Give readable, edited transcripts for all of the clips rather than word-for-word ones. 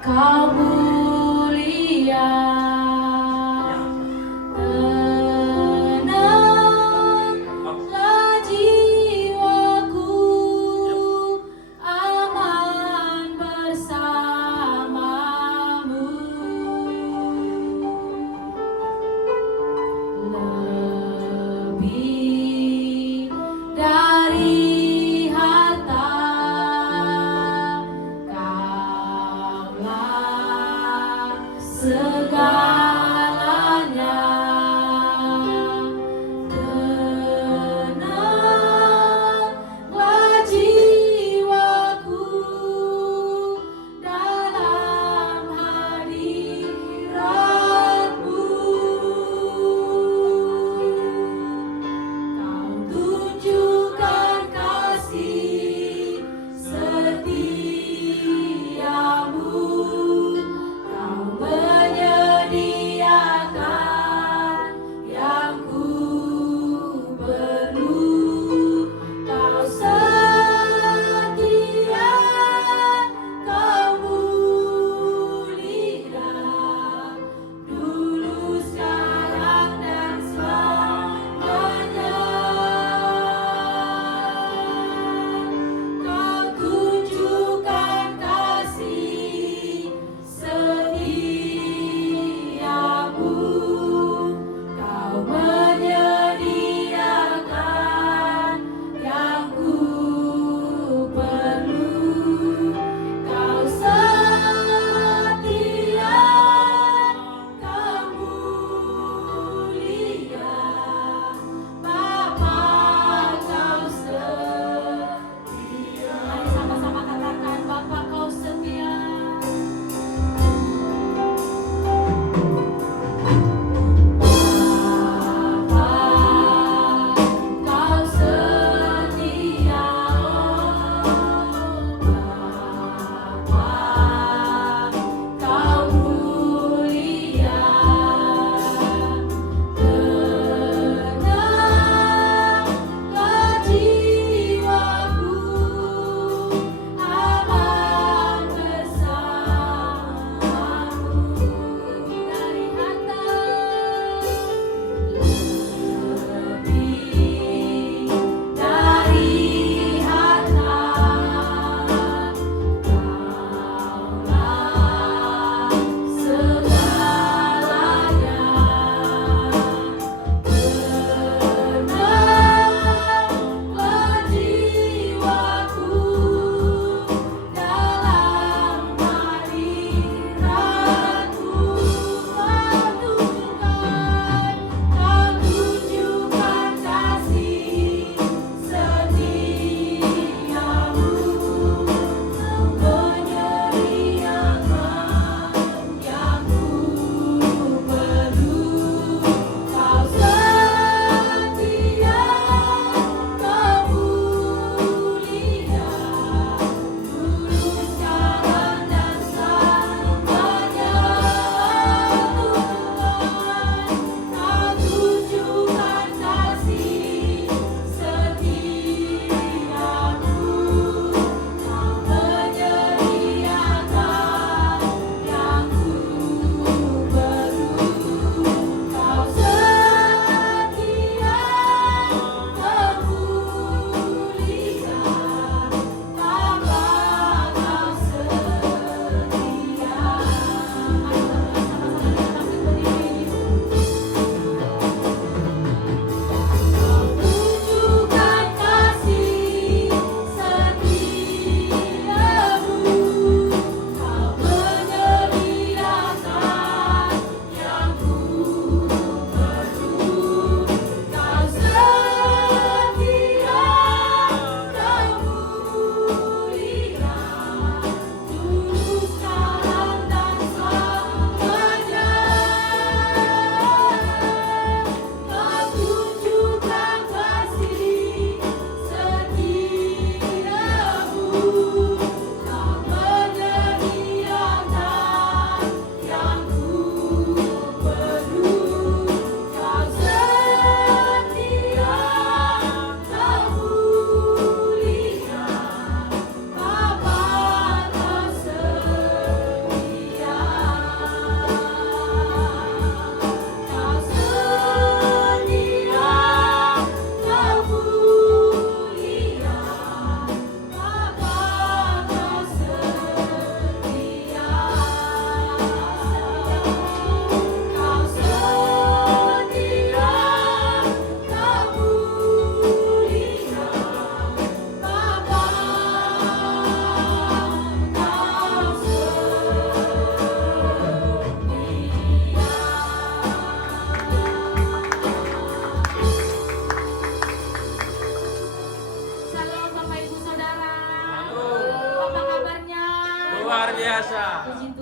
Kau mulia, tenanglah jiwaku, aman bersamamu. Lebih dari harta, Kaulah segalanya. Tenanglah jiwaku dalam hadirat-Mu. Kau tunjukkan kasih setiamu, Kau menyediakan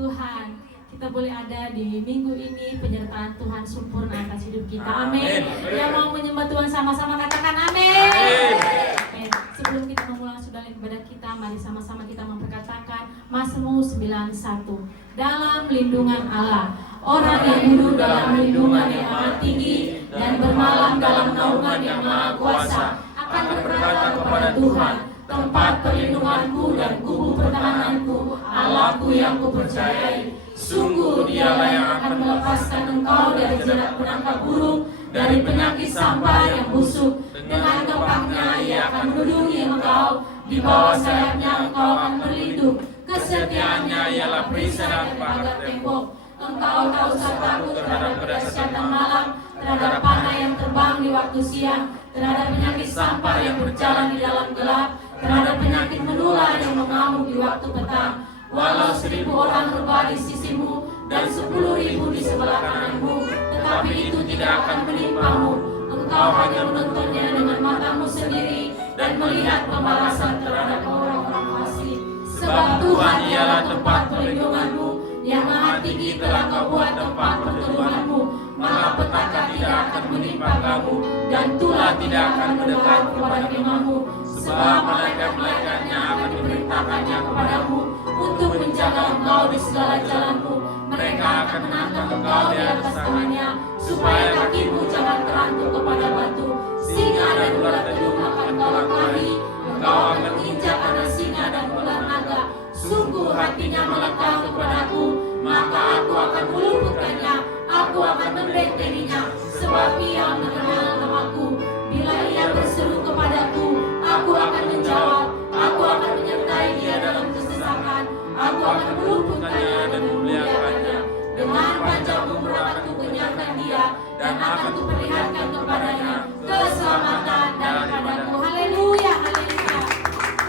Tuhan, kita boleh ada di minggu ini, penyertaan Tuhan sempurna atas hidup kita. Amin. Yang mau menyembah Tuhan sama-sama katakan amin. Oke, sebelum kita memulai saudara ibadah kita, mari sama-sama kita memperkatakan Mazmur 91. Dalam lindungan Allah, orang yang duduk dalam lindungan yang maha tinggi dan bermalam dalam naungan yang maha kuasa akan berkata kepada Tuhan, tempat perlindunganku dan kubu pertahananku, Allahku yang kupercayai. Sungguh dialah yang akan melepaskan engkau dari jerat penangkap burung, dari penyakit sampah yang busuk. Dengan gempaknya ia akan melindungi engkau, di bawah sayapnya engkau akan berlindung. Kesetiaannya ialah perisai dan pagar tembok. Engkau tak usah takut terhadap kedahsyatan malam, terhadap panah yang terbang di waktu siang, terhadap penyakit sampah yang berjalan di dalam gelap, terhadap penyakit menular yang mengamuk di waktu petang. Walau 1000 orang rebah di sisimu dan 10.000 di sebelah kananmu, tetapi itu tidak akan menimpamu. Engkau hanya menontonnya dengan matamu sendiri dan melihat pembalasan terhadap orang-orang fasik. Sebab Tuhan ialah tempat perlindunganmu, yang maha tinggi telah kau buat tempat perteduhanmu. Malapetaka tidak akan menimpa kamu, dan tulah tidak akan mendekat kepada kemahmu. Sebab malaikat-malaikatnya akan diperintahkannya kepadamu untuk menjaga engkau di segala jalanmu. Mereka akan menangkap engkau di atas tangannya, supaya kakimu jangan terantuk kepada batu. Singa dan ular telung akan kau langkahi, engkau akan menginjak anak singa dan ular naga. Sungguh hatinya melekat kepadaku, maka aku akan meluputkannya, aku akan membentenginya, sebab ia mengenal namaku. Bila ia berseru kepadaku, aku akan menjawab, aku akan menyertai dia dalam kesesakan, aku akan meluputkannya dan memuliakannya. Dengan panjang umur akan kukenyangkan dia, dan akan kuperlihatkan kepadanya keselamatan daripadaku. Haleluya, haleluya.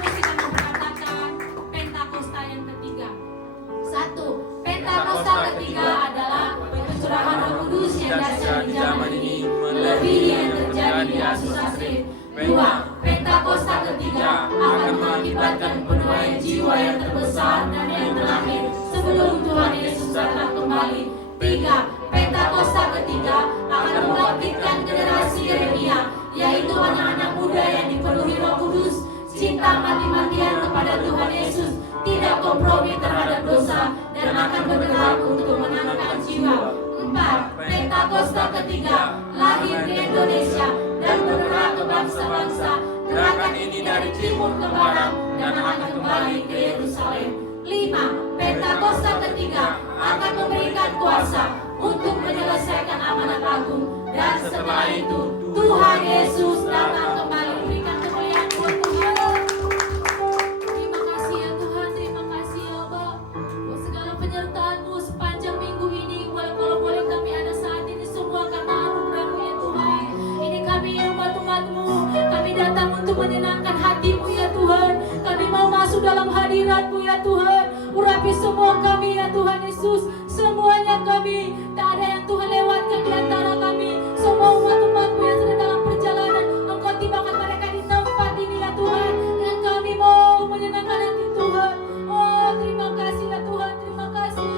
Terus kita memperkatakan Pentakosta yang ketiga. 1. Pentakosta ketiga adalah pencurahan Roh Kudus yang dahsyat di zaman ini, melebihi yang terjadi di Asus Asrif. 2. Pentakosta ketiga akan mengakibatkan penuaian jiwa yang terbesar dan yang terakhir sebelum Tuhan Yesus datang kembali. 3. Pentakosta ketiga akan membangkitkan generasi Yeremia, yaitu anak-anak muda yang dipenuhi Roh Kudus, cinta mati-matian kepada Tuhan Yesus, tidak kompromi terhadap dosa, dan akan bergerak untuk memenangkan jiwa. 4. Pentakosta ketiga lahir di Indonesia dan bergerak ke bangsa-bangsa. Gerakan ini dari timur ke barat dan akan kembali ke Yerusalem. 5. Pentakosta ketiga akan memberikan kuasa untuk menyelesaikan amanat agung, dan setelah itu Tuhan Yesus datang kembali. Berikan kemuliaan buat Tuhan. Terima kasih ya Tuhan, terima kasih ya Bapa buat segala penyertaan-Mu sepanjang minggu ini. Kalau boleh kami ada saat ini semua karena anugerah-Mu ya Tuhan. Ini kami umat-umat-Mu, kami datang untuk menyenangkan hati-Mu ya Tuhan. Kami mau masuk dalam hadirat-Mu ya Tuhan. Urapi semua kami ya Tuhan Yesus, semuanya kami. Tak ada yang Tuhan lewatkan di antara kami. Semua umat-umat-Mu yang sedang dalam perjalanan, Engkau tibakan mereka di tempat ini ya Tuhan. Dan kami mau menyenangkan hati Tuhan. Oh terima kasih ya Tuhan, terima kasih.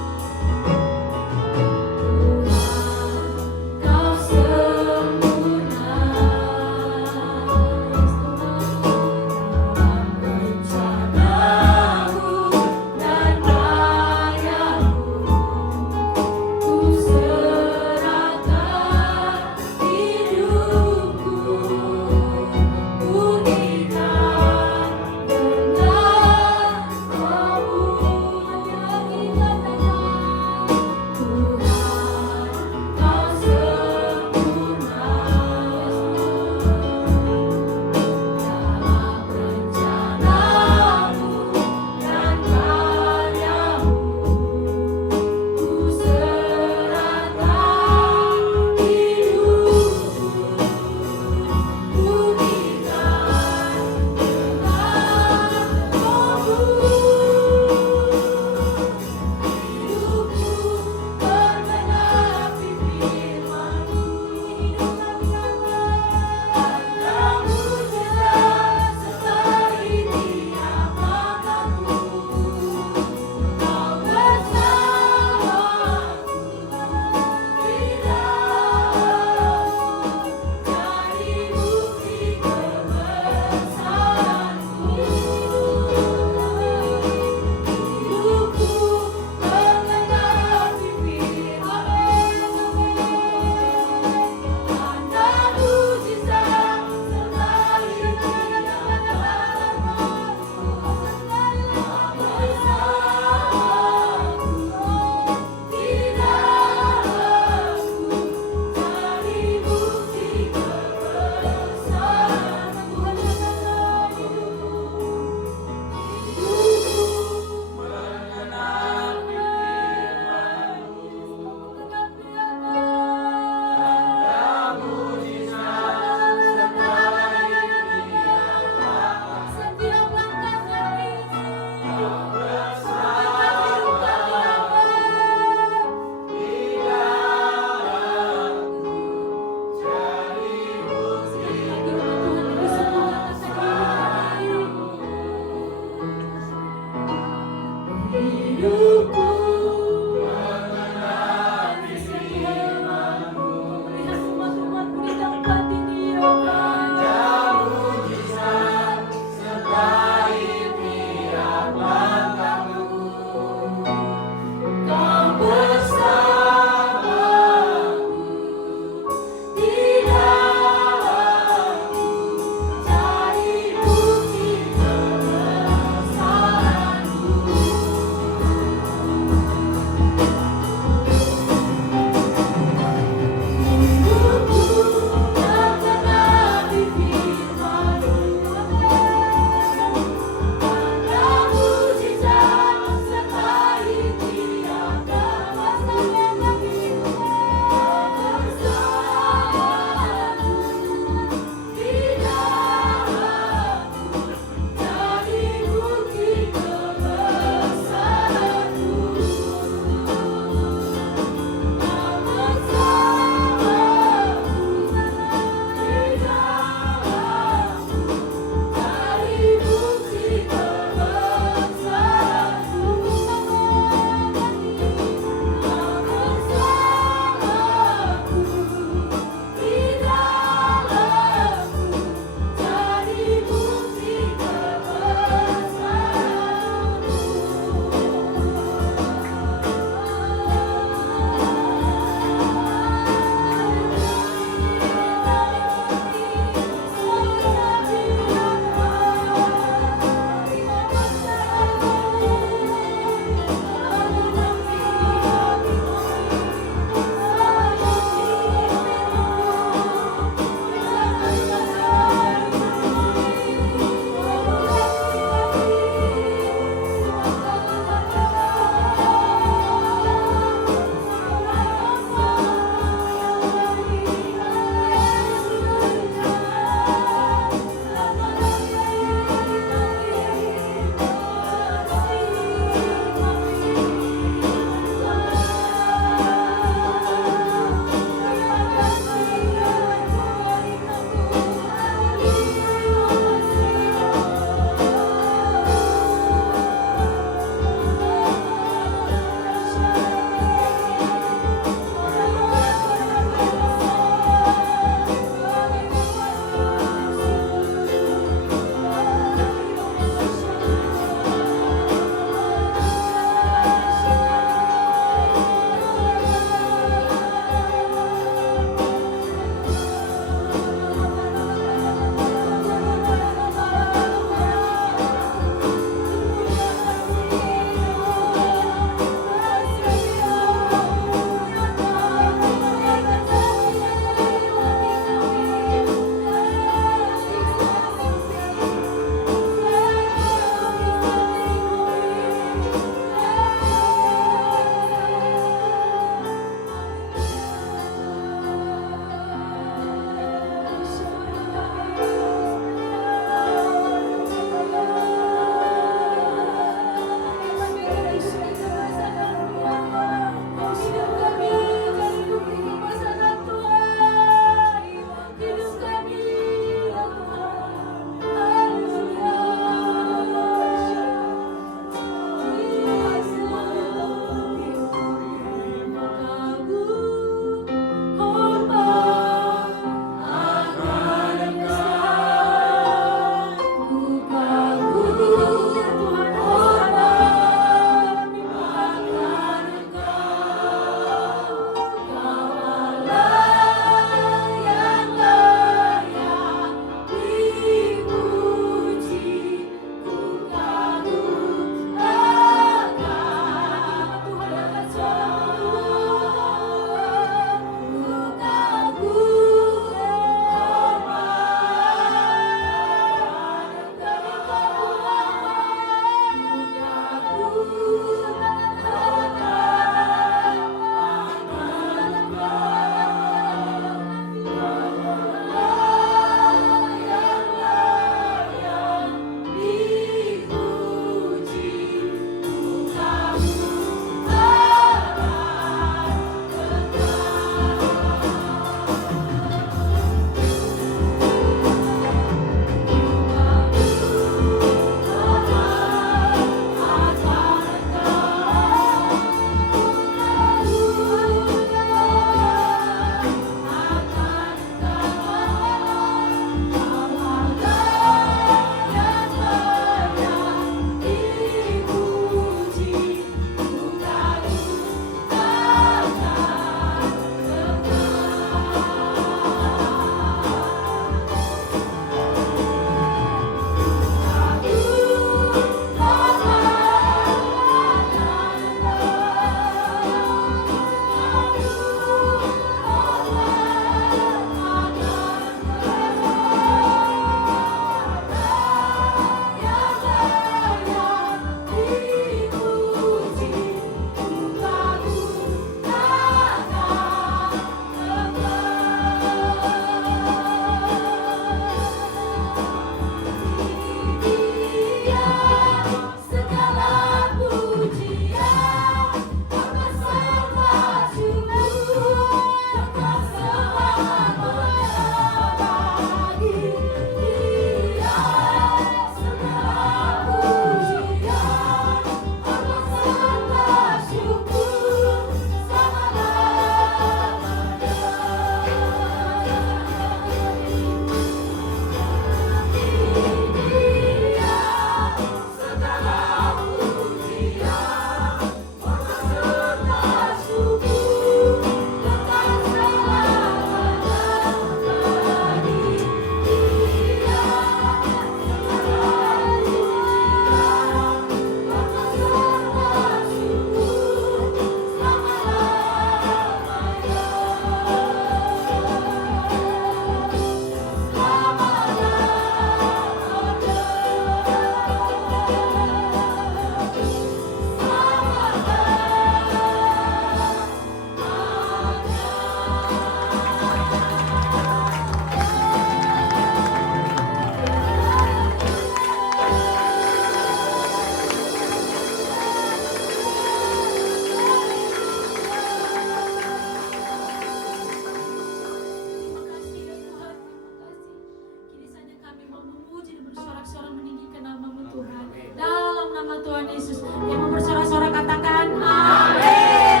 nama Tuhan Yesus. Yang mau bersorak-sorak katakan amin.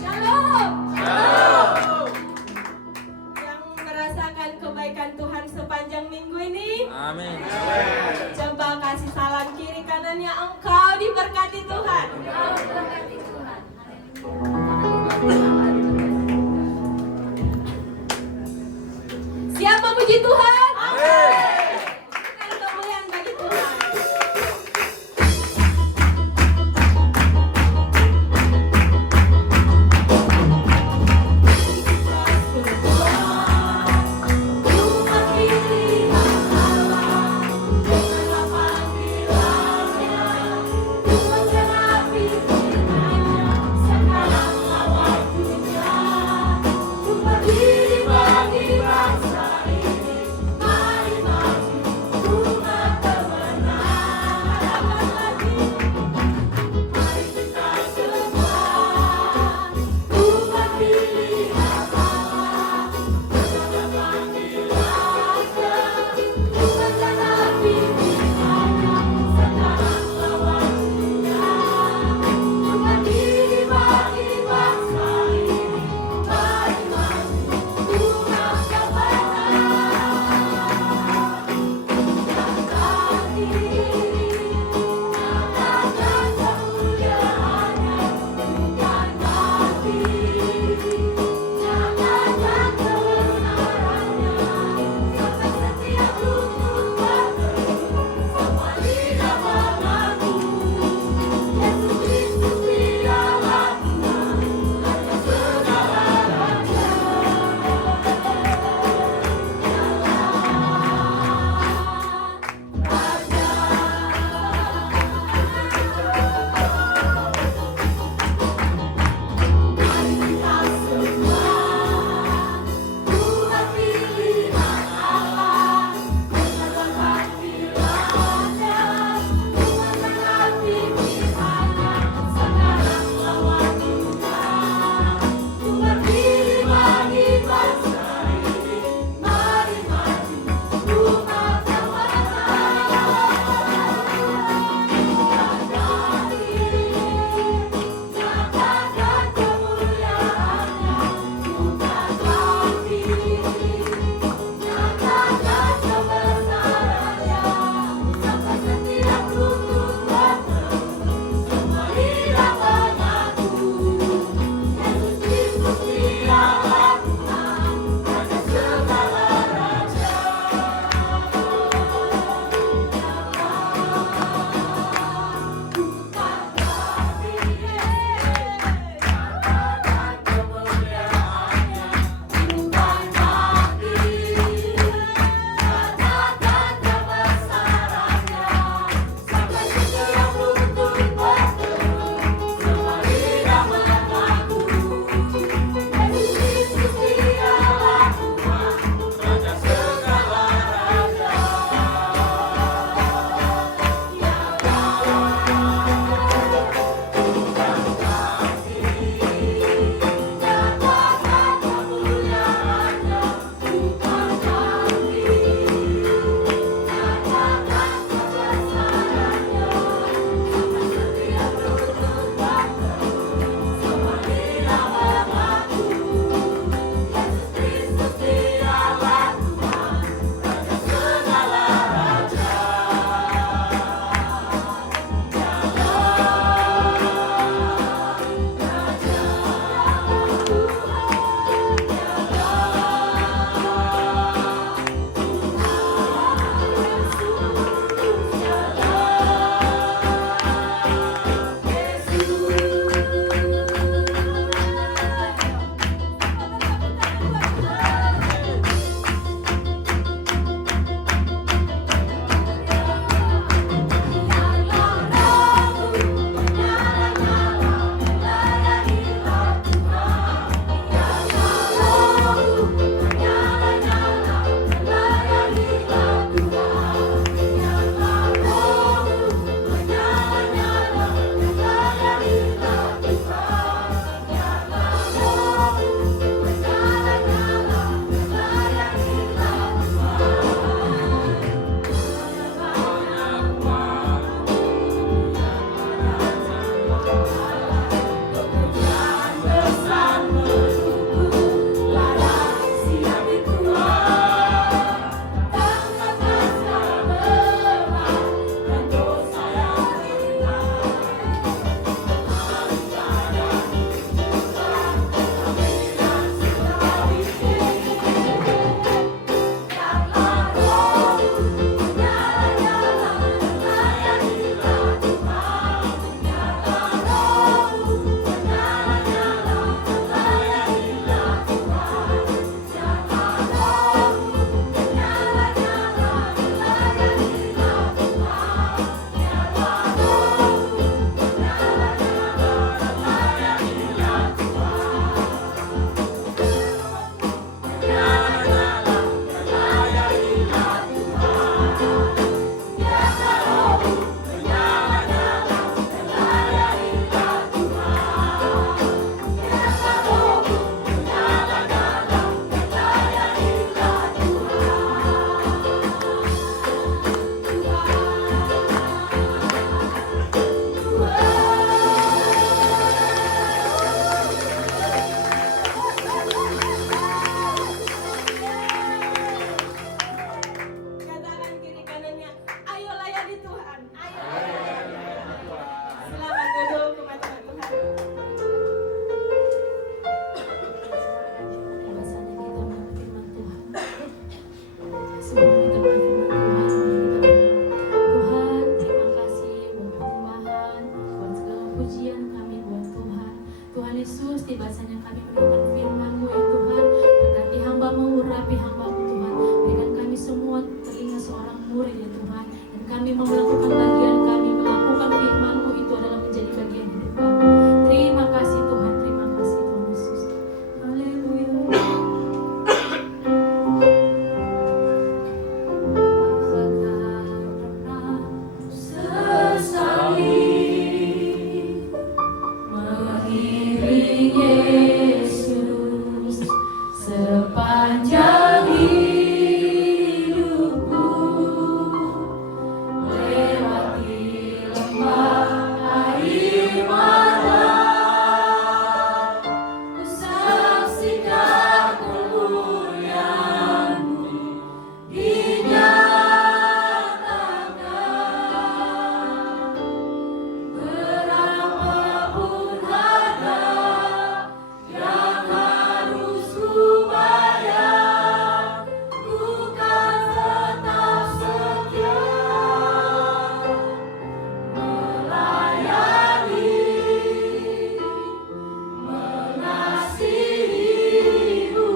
Shalom. Yang merasakan kebaikan Tuhan sepanjang minggu ini, Amin. coba kasih salam kiri kanannya, engkau diberkati Tuhan. Siap memuji Tuhan? Berikan kemuliaan bahasanya kami mendengarkan firman-Mu ya Tuhan. Berkati hamba-Mu, urapi hamba-Mu Tuhan. Berikan kami semua telinga seorang murid ya Tuhan. Dan kami mau melakukan bagian kami, melakukan firman-Mu itu adalah menjadi bagian hidup kami. Terima kasih Tuhan, terima kasih Tuhan Yesus. Haleluya. Sepanjang hidupku, lewati lembah air mata, ku saksikan kemuliaan-Mu dinyatakan. Berapapun harga yang harus ku bayar, ku kan tetap setia melayani, mengasihi-Mu,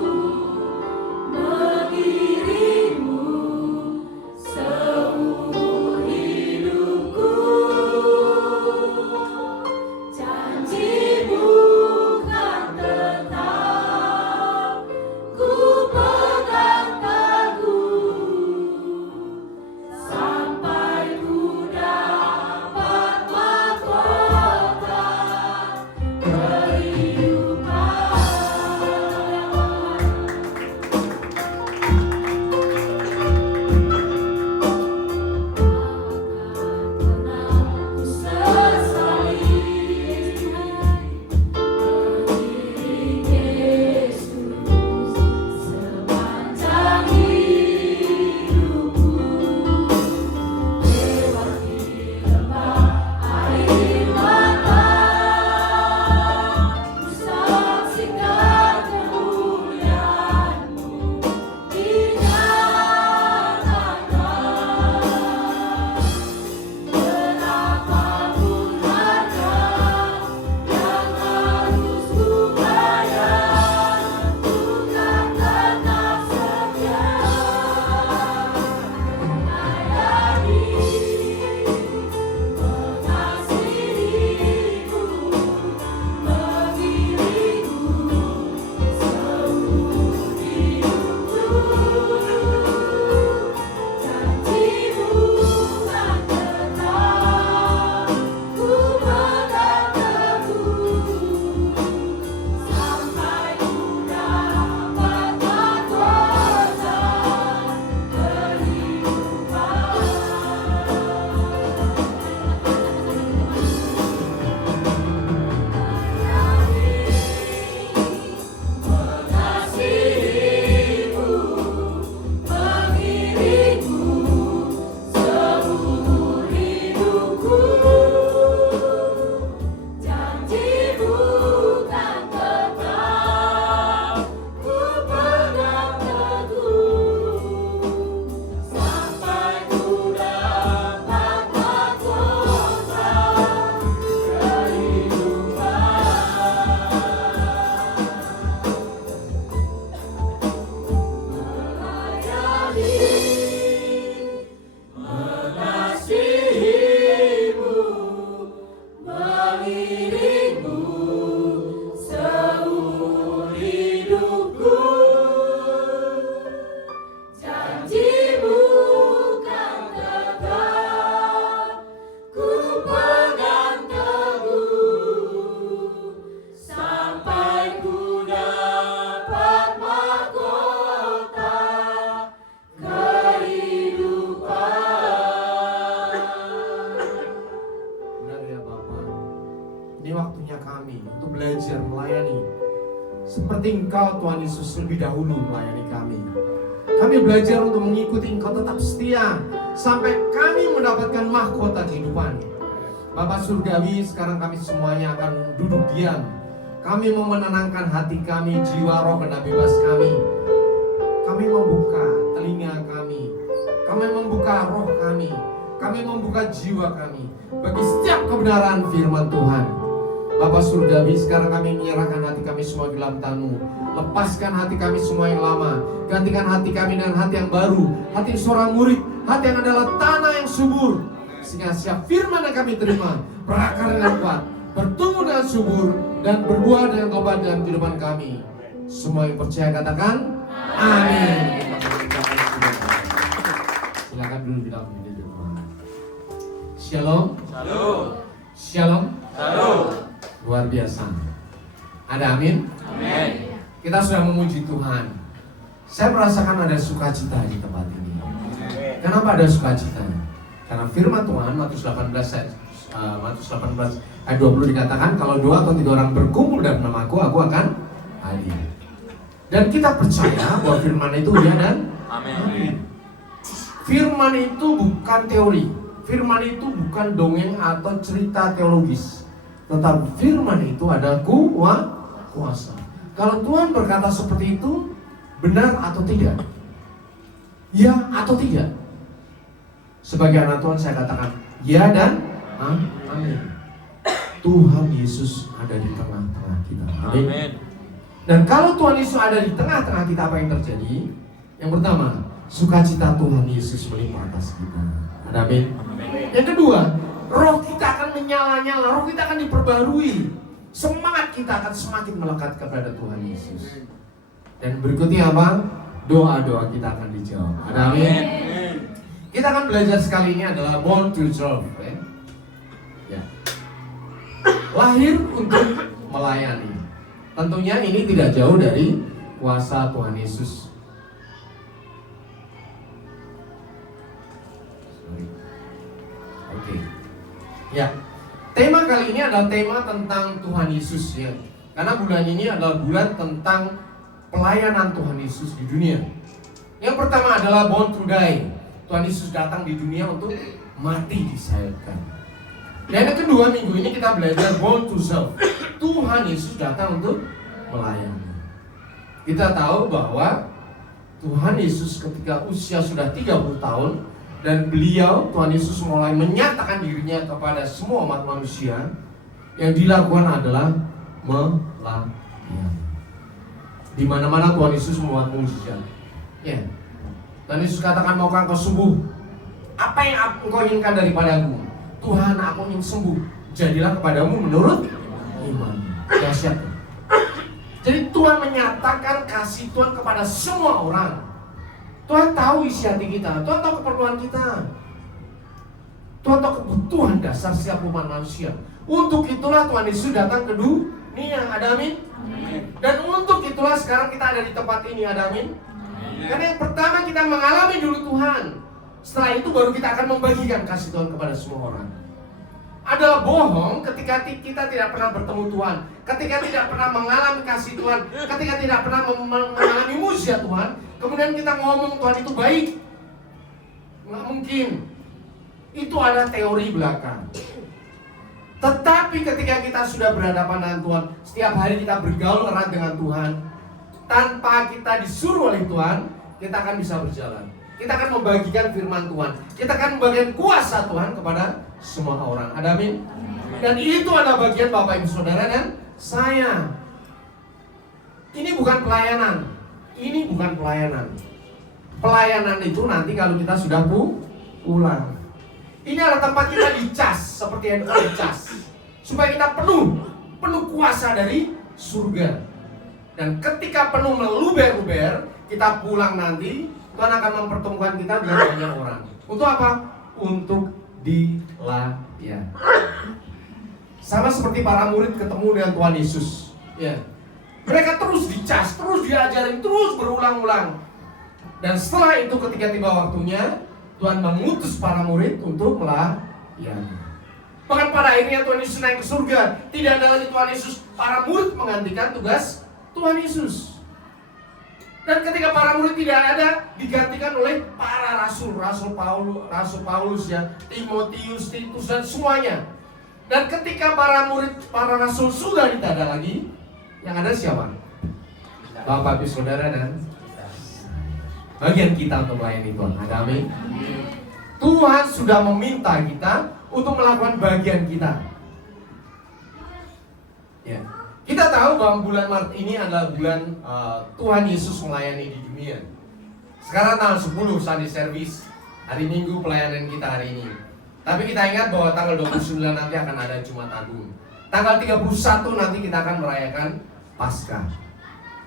mengiring-Mu seumur hidupku. Janji-Mu kan tetap ku pegang teguh, sampai ku dapat mahkota kehidupan. Ku sesali mengiring Yesus sepanjang hidupku, lewati lembah air mata, ku saksikan kemuliaan-Mu dinyatakan. Berapapun harga yang harus ku bayar, ku kan tetap setia melayani, mengasihi-Mu, mengiring-Mu seumur hidupku. Janji-Mu kan tetap ku pegang teguh, sampai ku dapat mahkota kehidupan. Mengasihi-Mu, mengiring-Mu seumur hidupku. Janji-Mu kan tetap ku pegang teguh, sampai ku dapat mahkota kehidupan. Mengasihi-Mu, mengiring-Mu seumur hidupku. Janji-Mu kan tetap ku pegang teguh, sampai ku dapat mahkota kehidupan. Benar ya Bapak. Ini waktunya kami untuk belajar melayani seperti Engkau Tuhan Yesus lebih dahulu melayani kami. Kami belajar untuk mengikuti Engkau tetap setia sampai kami mendapatkan mahkota kehidupan. Bapak Surgawi, sekarang kami semuanya akan duduk diam. Kami mau menenangkan hati kami, jiwa, roh, dan bebas kami. Kami membuka telinga kami. Kami membuka roh kami. Kami membuka jiwa kami bagi setiap kebenaran firman Tuhan. Bapa Surgawi, sekarang kami menyerahkan hati kami semua di dalam tangan-Mu. Lepaskan hati kami semua yang lama, gantikan hati kami dengan hati yang baru, hati seorang murid, hati yang adalah tanah yang subur, sehingga setiap firman yang kami terima berakar dengan kuat, bertumbuh dengan subur, dan berbuah dengan lebat dalam kehidupan kami. Semua yang percaya katakan amin. Silakan dulu di dalam hidup Tuhan. Shalom. Shalom. Shalom. Shalom. Luar biasa. Ada amin? Amin. Kita sudah memuji Tuhan. Saya merasakan ada sukacita di tempat ini. Kenapa ada sukacita? Karena firman Tuhan Matius 18 ayat 20 dikatakan, kalau 2 atau 3 orang berkumpul dalam namaku, aku akan hadir. Dan kita percaya bahwa firman itu ya dan Amin. Firman itu bukan teori. Firman itu bukan dongeng atau cerita teologis. Tetapi firman itu ada kuasa. Kalau Tuhan berkata seperti itu, benar atau tidak? Ya atau tidak? Sebagai anak Tuhan saya katakan ya dan amin. Tuhan Yesus ada di tengah-tengah kita. Amin. Dan kalau Tuhan Yesus ada di tengah-tengah kita, apa yang terjadi? Yang pertama, sukacita Tuhan Yesus melimpah atas kita. Amin. Yang kedua, roh kita akan menyala-nyala, roh kita akan diperbarui. Semangat kita akan semakin melekat kepada Tuhan Yesus. Dan berikutnya apa? Doa-doa kita akan dijawab. Amin. Kita akan belajar sekali ini adalah born to serve. Ya. Lahir untuk melayani. Tentunya ini tidak jauh dari kuasa Tuhan Yesus. Oke. Ya. Tema kali ini adalah tema tentang Tuhan Yesus ya. Karena bulan ini adalah bulan tentang pelayanan Tuhan Yesus di dunia. Yang pertama adalah born to die. Tuhan Yesus datang di dunia untuk mati disalibkan. Dan yang kedua, minggu ini kita belajar born to serve. Tuhan Yesus datang untuk melayani. Kita tahu bahwa Tuhan Yesus ketika usia sudah 30 tahun dan beliau, Tuhan Yesus mulai menyatakan dirinya kepada semua umat manusia, yang dilakukan adalah melayani. Di mana-mana Tuhan Yesus membuat mujizat. Ya. Tuhan Yesus katakan, maukah engkau sembuh? Apa yang engkau inginkan daripadaku? Tuhan, aku ingin sembuh. Jadilah kepadamu menurut iman. Dahsyat. Jadi Tuhan menyatakan kasih Tuhan kepada semua orang. Tuhan tahu isi hati kita, Tuhan tahu keperluan kita, Tuhan tahu kebutuhan dasar setiap umat manusia. Untuk itulah Tuhan Yesus datang ke dunia. Ada amin? Dan untuk itulah sekarang kita ada di tempat ini. Ada amin? Karena yang pertama kita mengalami dulu Tuhan. Setelah itu baru kita akan membagikan kasih Tuhan kepada semua orang. Adalah bohong ketika kita tidak pernah bertemu Tuhan, ketika tidak pernah mengalami kasih Tuhan, ketika tidak pernah mengalami mujizat Tuhan, kemudian kita ngomong Tuhan itu baik. Nggak mungkin. Itu adalah teori belaka. Tetapi ketika kita sudah berhadapan dengan Tuhan, setiap hari kita bergaul erat dengan Tuhan, tanpa kita disuruh oleh Tuhan, kita akan bisa berjalan. Kita akan membagikan firman Tuhan. Kita akan membagikan kuasa Tuhan kepada semua orang. Ada amin? Dan itu adalah bagian Bapak Ibu Saudara dan saya. Ini bukan pelayanan. Ini bukan pelayanan. Pelayanan itu nanti kalau kita sudah pulang. Ini adalah tempat kita dicas seperti yang dicas, supaya kita penuh kuasa dari surga. Dan ketika penuh meluber-luber, kita pulang nanti, Tuhan akan mempertemukan kita dengan banyak orang. Untuk apa? Untuk dilayani. Sama seperti para murid ketemu dengan Tuhan Yesus. Ya. Mereka terus dicas, terus diajarin, terus berulang-ulang. Dan setelah itu ketika tiba waktunya, Tuhan mengutus para murid untuk melayani. Bahkan pada akhirnya Tuhan Yesus naik ke surga. Tidak ada lagi Tuhan Yesus, para murid menggantikan tugas Tuhan Yesus. Dan ketika para murid tidak ada, digantikan oleh para rasul Paulus ya, Timotius, Titus dan semuanya. Dan ketika para rasul sudah tidak ada lagi, yang ada siapa? Bapak Ibu Saudara dan bagian kita untuk melayani Tuhan. Ada amin? Tuhan sudah meminta kita untuk melakukan bagian kita. Ya. Kita tahu bahwa bulan Maret ini adalah bulan Tuhan Yesus melayani di dunia. Sekarang tanggal 10 Sunday Service, hari Minggu pelayanan kita hari ini. Tapi kita ingat bahwa tanggal 29 nanti akan ada Jumat Agung. Tanggal 31 nanti kita akan merayakan Paskah.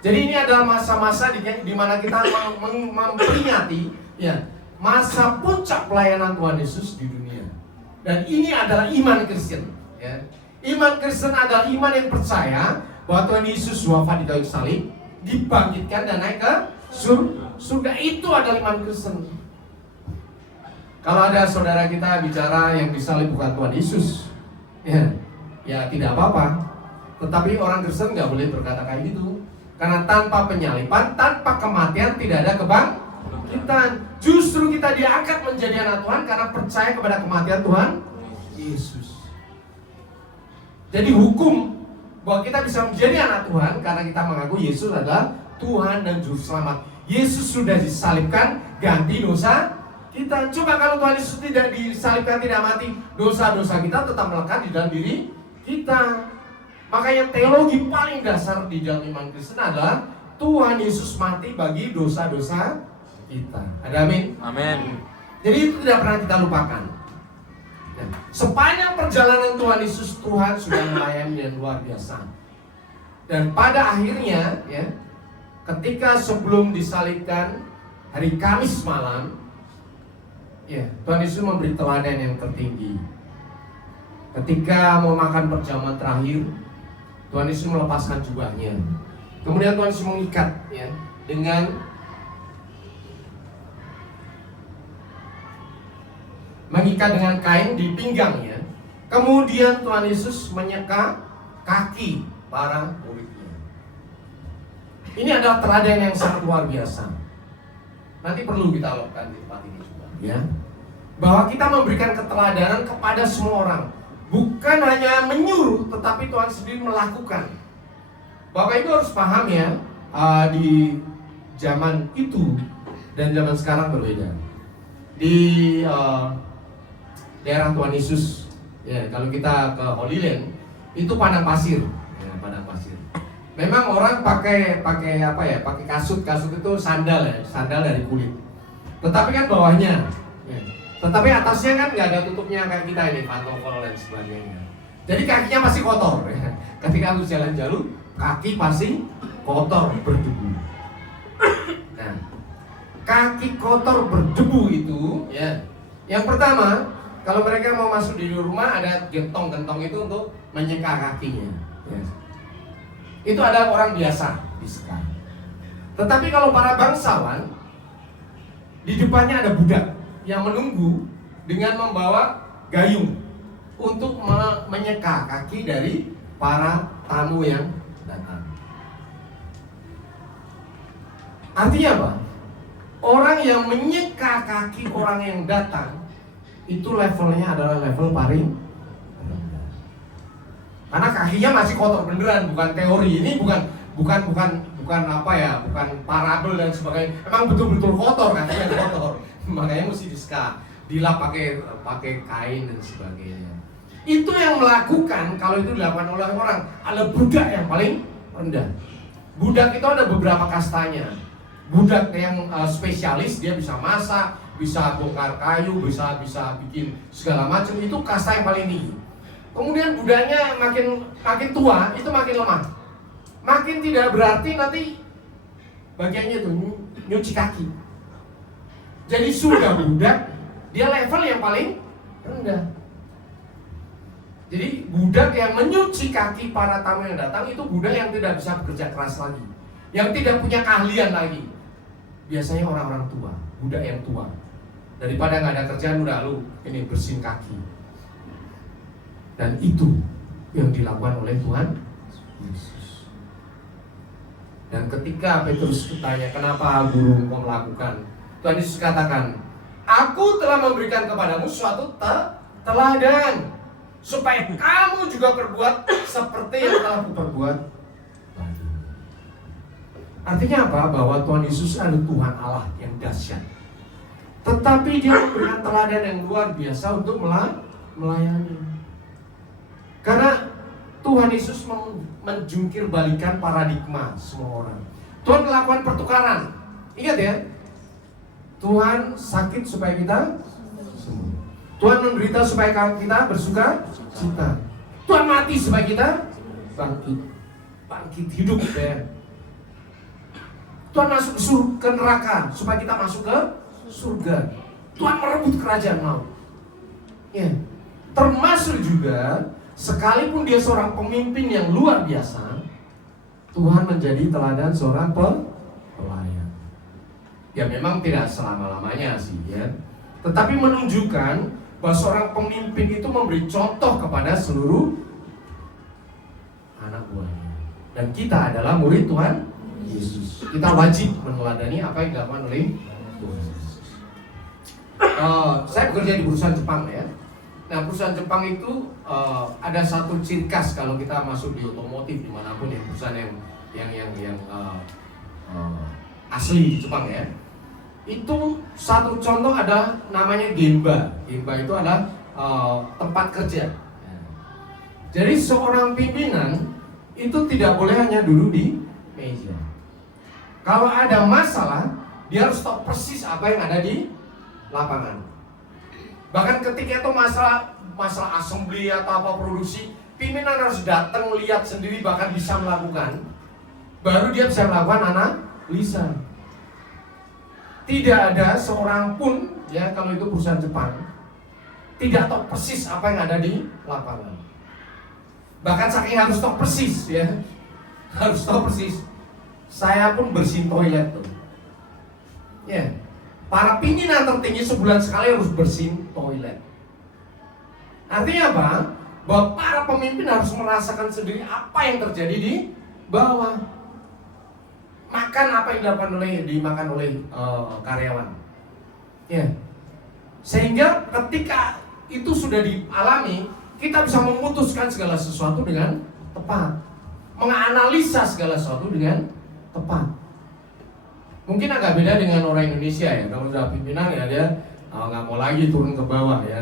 Jadi ini adalah masa-masa di mana kita memperingati ya, masa puncak pelayanan Tuhan Yesus di dunia. Dan ini adalah iman Kristen. Ya. Iman Kristen adalah iman yang percaya bahwa Tuhan Yesus wafat di kayu salib, dibangkitkan dan naik ke surga. Itu adalah iman Kristen. Kalau ada saudara kita bicara yang disalib bukan Tuhan Yesus, ya tidak apa-apa. Tetapi orang Kristen nggak boleh berkata kayak gitu. Karena tanpa penyaliban, tanpa kematian tidak ada kebangkitan. Justru kita diangkat menjadi anak Tuhan karena percaya kepada kematian Tuhan Yesus. Jadi hukum bahwa kita bisa menjadi anak Tuhan karena kita mengaku Yesus adalah Tuhan dan Juru Selamat. Yesus sudah disalibkan, ganti dosa kita. Coba kalau Tuhan Yesus tidak disalibkan, tidak mati, dosa-dosa kita tetap melekat di dalam diri kita. Makanya teologi paling dasar di dalam iman Kristen adalah Tuhan Yesus mati bagi dosa-dosa kita. Ada amin? Amin. Jadi itu tidak pernah kita lupakan. Ya. Sepanjang perjalanan Tuhan Yesus, Tuhan sudah melayani yang luar biasa. Dan pada akhirnya, ya, ketika sebelum disalibkan hari Kamis malam, ya, Tuhan Yesus memberi teladan yang tertinggi. Ketika mau makan perjamuan terakhir, Tuhan Yesus melepaskan jubahnya. Kemudian Tuhan Yesus mengikat, ya, mengikat dengan kain di pinggangnya. Kemudian Tuhan Yesus menyeka kaki para muridnya. Ini adalah teladan yang sangat luar biasa. Nanti perlu kita lakukan di tempat ini juga, ya. Bahwa kita memberikan keteladanan kepada semua orang. Bukan hanya menyuruh, tetapi Tuhan sendiri melakukan. Bapak Ibu harus paham ya, di zaman itu dan zaman sekarang berbeda. Di daerah Tuhan Yesus, ya, kalau kita ke Holy Land, itu padang pasir, ya, padang pasir. Memang orang pakai apa ya? Pakai kasut itu sandal ya, sandal dari kulit. Tetapi kan bawahnya, ya. Tetapi atasnya kan nggak ada tutupnya kayak kita ini, pantofel dan sebagainya. Jadi kakinya pasti kotor. Ya. Ketika aku jalan jalur, kaki pasti kotor berdebu. Nah, kaki kotor berdebu itu, ya. Yang pertama, kalau mereka mau masuk di rumah ada gentong-gentong itu untuk menyeka kakinya. Ya. Itu adalah orang biasa di sekarang. Tetapi kalau para bangsawan, di depannya ada budak yang menunggu dengan membawa gayung untuk menyeka kaki dari para tamu yang datang. Artinya apa? Orang yang menyeka kaki orang yang datang itu levelnya adalah level paling rendah. Karena kakinya masih kotor beneran, bukan teori. Ini bukan apa ya, bukan parabel dan sebagainya. Emang betul-betul kotor, kakinya kotor. Makanya mesti dilap pakai kain dan sebagainya. Itu yang melakukan, kalau itu dilakukan oleh orang, adalah budak yang paling rendah. Budak itu ada beberapa kastanya. Budak yang spesialis, dia bisa masak, bisa bongkar kayu, bisa bikin segala macam, itu kasta yang paling tinggi. Kemudian budaknya makin tua, itu makin lemah. Makin tidak berarti nanti bagiannya itu nyuci kaki. Jadi sudah budak, dia level yang paling rendah. Jadi budak yang menyuci kaki para tamu yang datang itu budak yang tidak bisa bekerja keras lagi, yang tidak punya keahlian lagi. Biasanya orang-orang tua, budak yang tua. Daripada nggak ada kerjaan, udah lu ini bersihin kaki. Dan itu yang dilakukan oleh Tuhan Yesus. Dan ketika Petrus bertanya, kenapa guru kau melakukan? Tuhan Yesus katakan, aku telah memberikan kepadamu suatu teladan, supaya kamu juga berbuat seperti yang telah kuperbuat. Artinya apa? Bahwa Tuhan Yesus adalah Tuhan Allah yang dahsyat. Tetapi dia memberikan teladan yang luar biasa untuk melayani. Karena Tuhan Yesus menjungkir balikan paradigma semua orang. Tuhan melakukan pertukaran. Ingat ya, Tuhan sakit supaya kita sembuh. Tuhan menderita supaya kita bersuka cita. Tuhan mati supaya kita bangkit hidup ya. Tuhan masuk ke neraka supaya kita masuk ke surga. Tuhan merebut kerajaan maut. Ya. Termasuk juga sekalipun dia seorang pemimpin yang luar biasa, Tuhan menjadi teladan seorang pelayan. Ya memang tidak selama-lamanya sih ya. Tetapi menunjukkan bahwa seorang pemimpin itu memberi contoh kepada seluruh anak buahnya. Dan kita adalah murid Tuhan Yesus. Kita wajib meneladani apa yang dilakukan oleh Tuhan Yesus. Saya bekerja di perusahaan Jepang ya. Nah perusahaan Jepang itu ada satu ciri khas kalau kita masuk di otomotif dimanapun ya, perusahaan yang asli di Jepang ya. Itu satu contoh ada namanya Gemba. Gemba itu adalah tempat kerja. Jadi seorang pimpinan itu tidak boleh hanya duduk di meja. Kalau ada masalah, dia harus tahu persis apa yang ada di lapangan. Bahkan ketika itu masalah assembly atau apa produksi, pimpinan harus datang lihat sendiri, bahkan bisa melakukan. Baru dia bisa melakukan analisa. Tidak ada seorang pun ya kalau itu perusahaan Jepang tidak tahu persis apa yang ada di lapangan. Bahkan saking harus tahu persis ya, harus tahu persis. Saya pun bersihin toilet tuh. Ya, para pimpinan tertinggi sebulan sekali harus bersihin toilet. Artinya apa? Bahwa para pemimpin harus merasakan sendiri apa yang terjadi di bawah. Makan apa yang dimakan oleh karyawan. Ya. Sehingga ketika itu sudah dialami, kita bisa memutuskan segala sesuatu dengan tepat. Menganalisa segala sesuatu dengan tepat. Mungkin agak beda dengan orang Indonesia ya. Kalau sudah pimpinan ya dia nggak mau lagi turun ke bawah ya.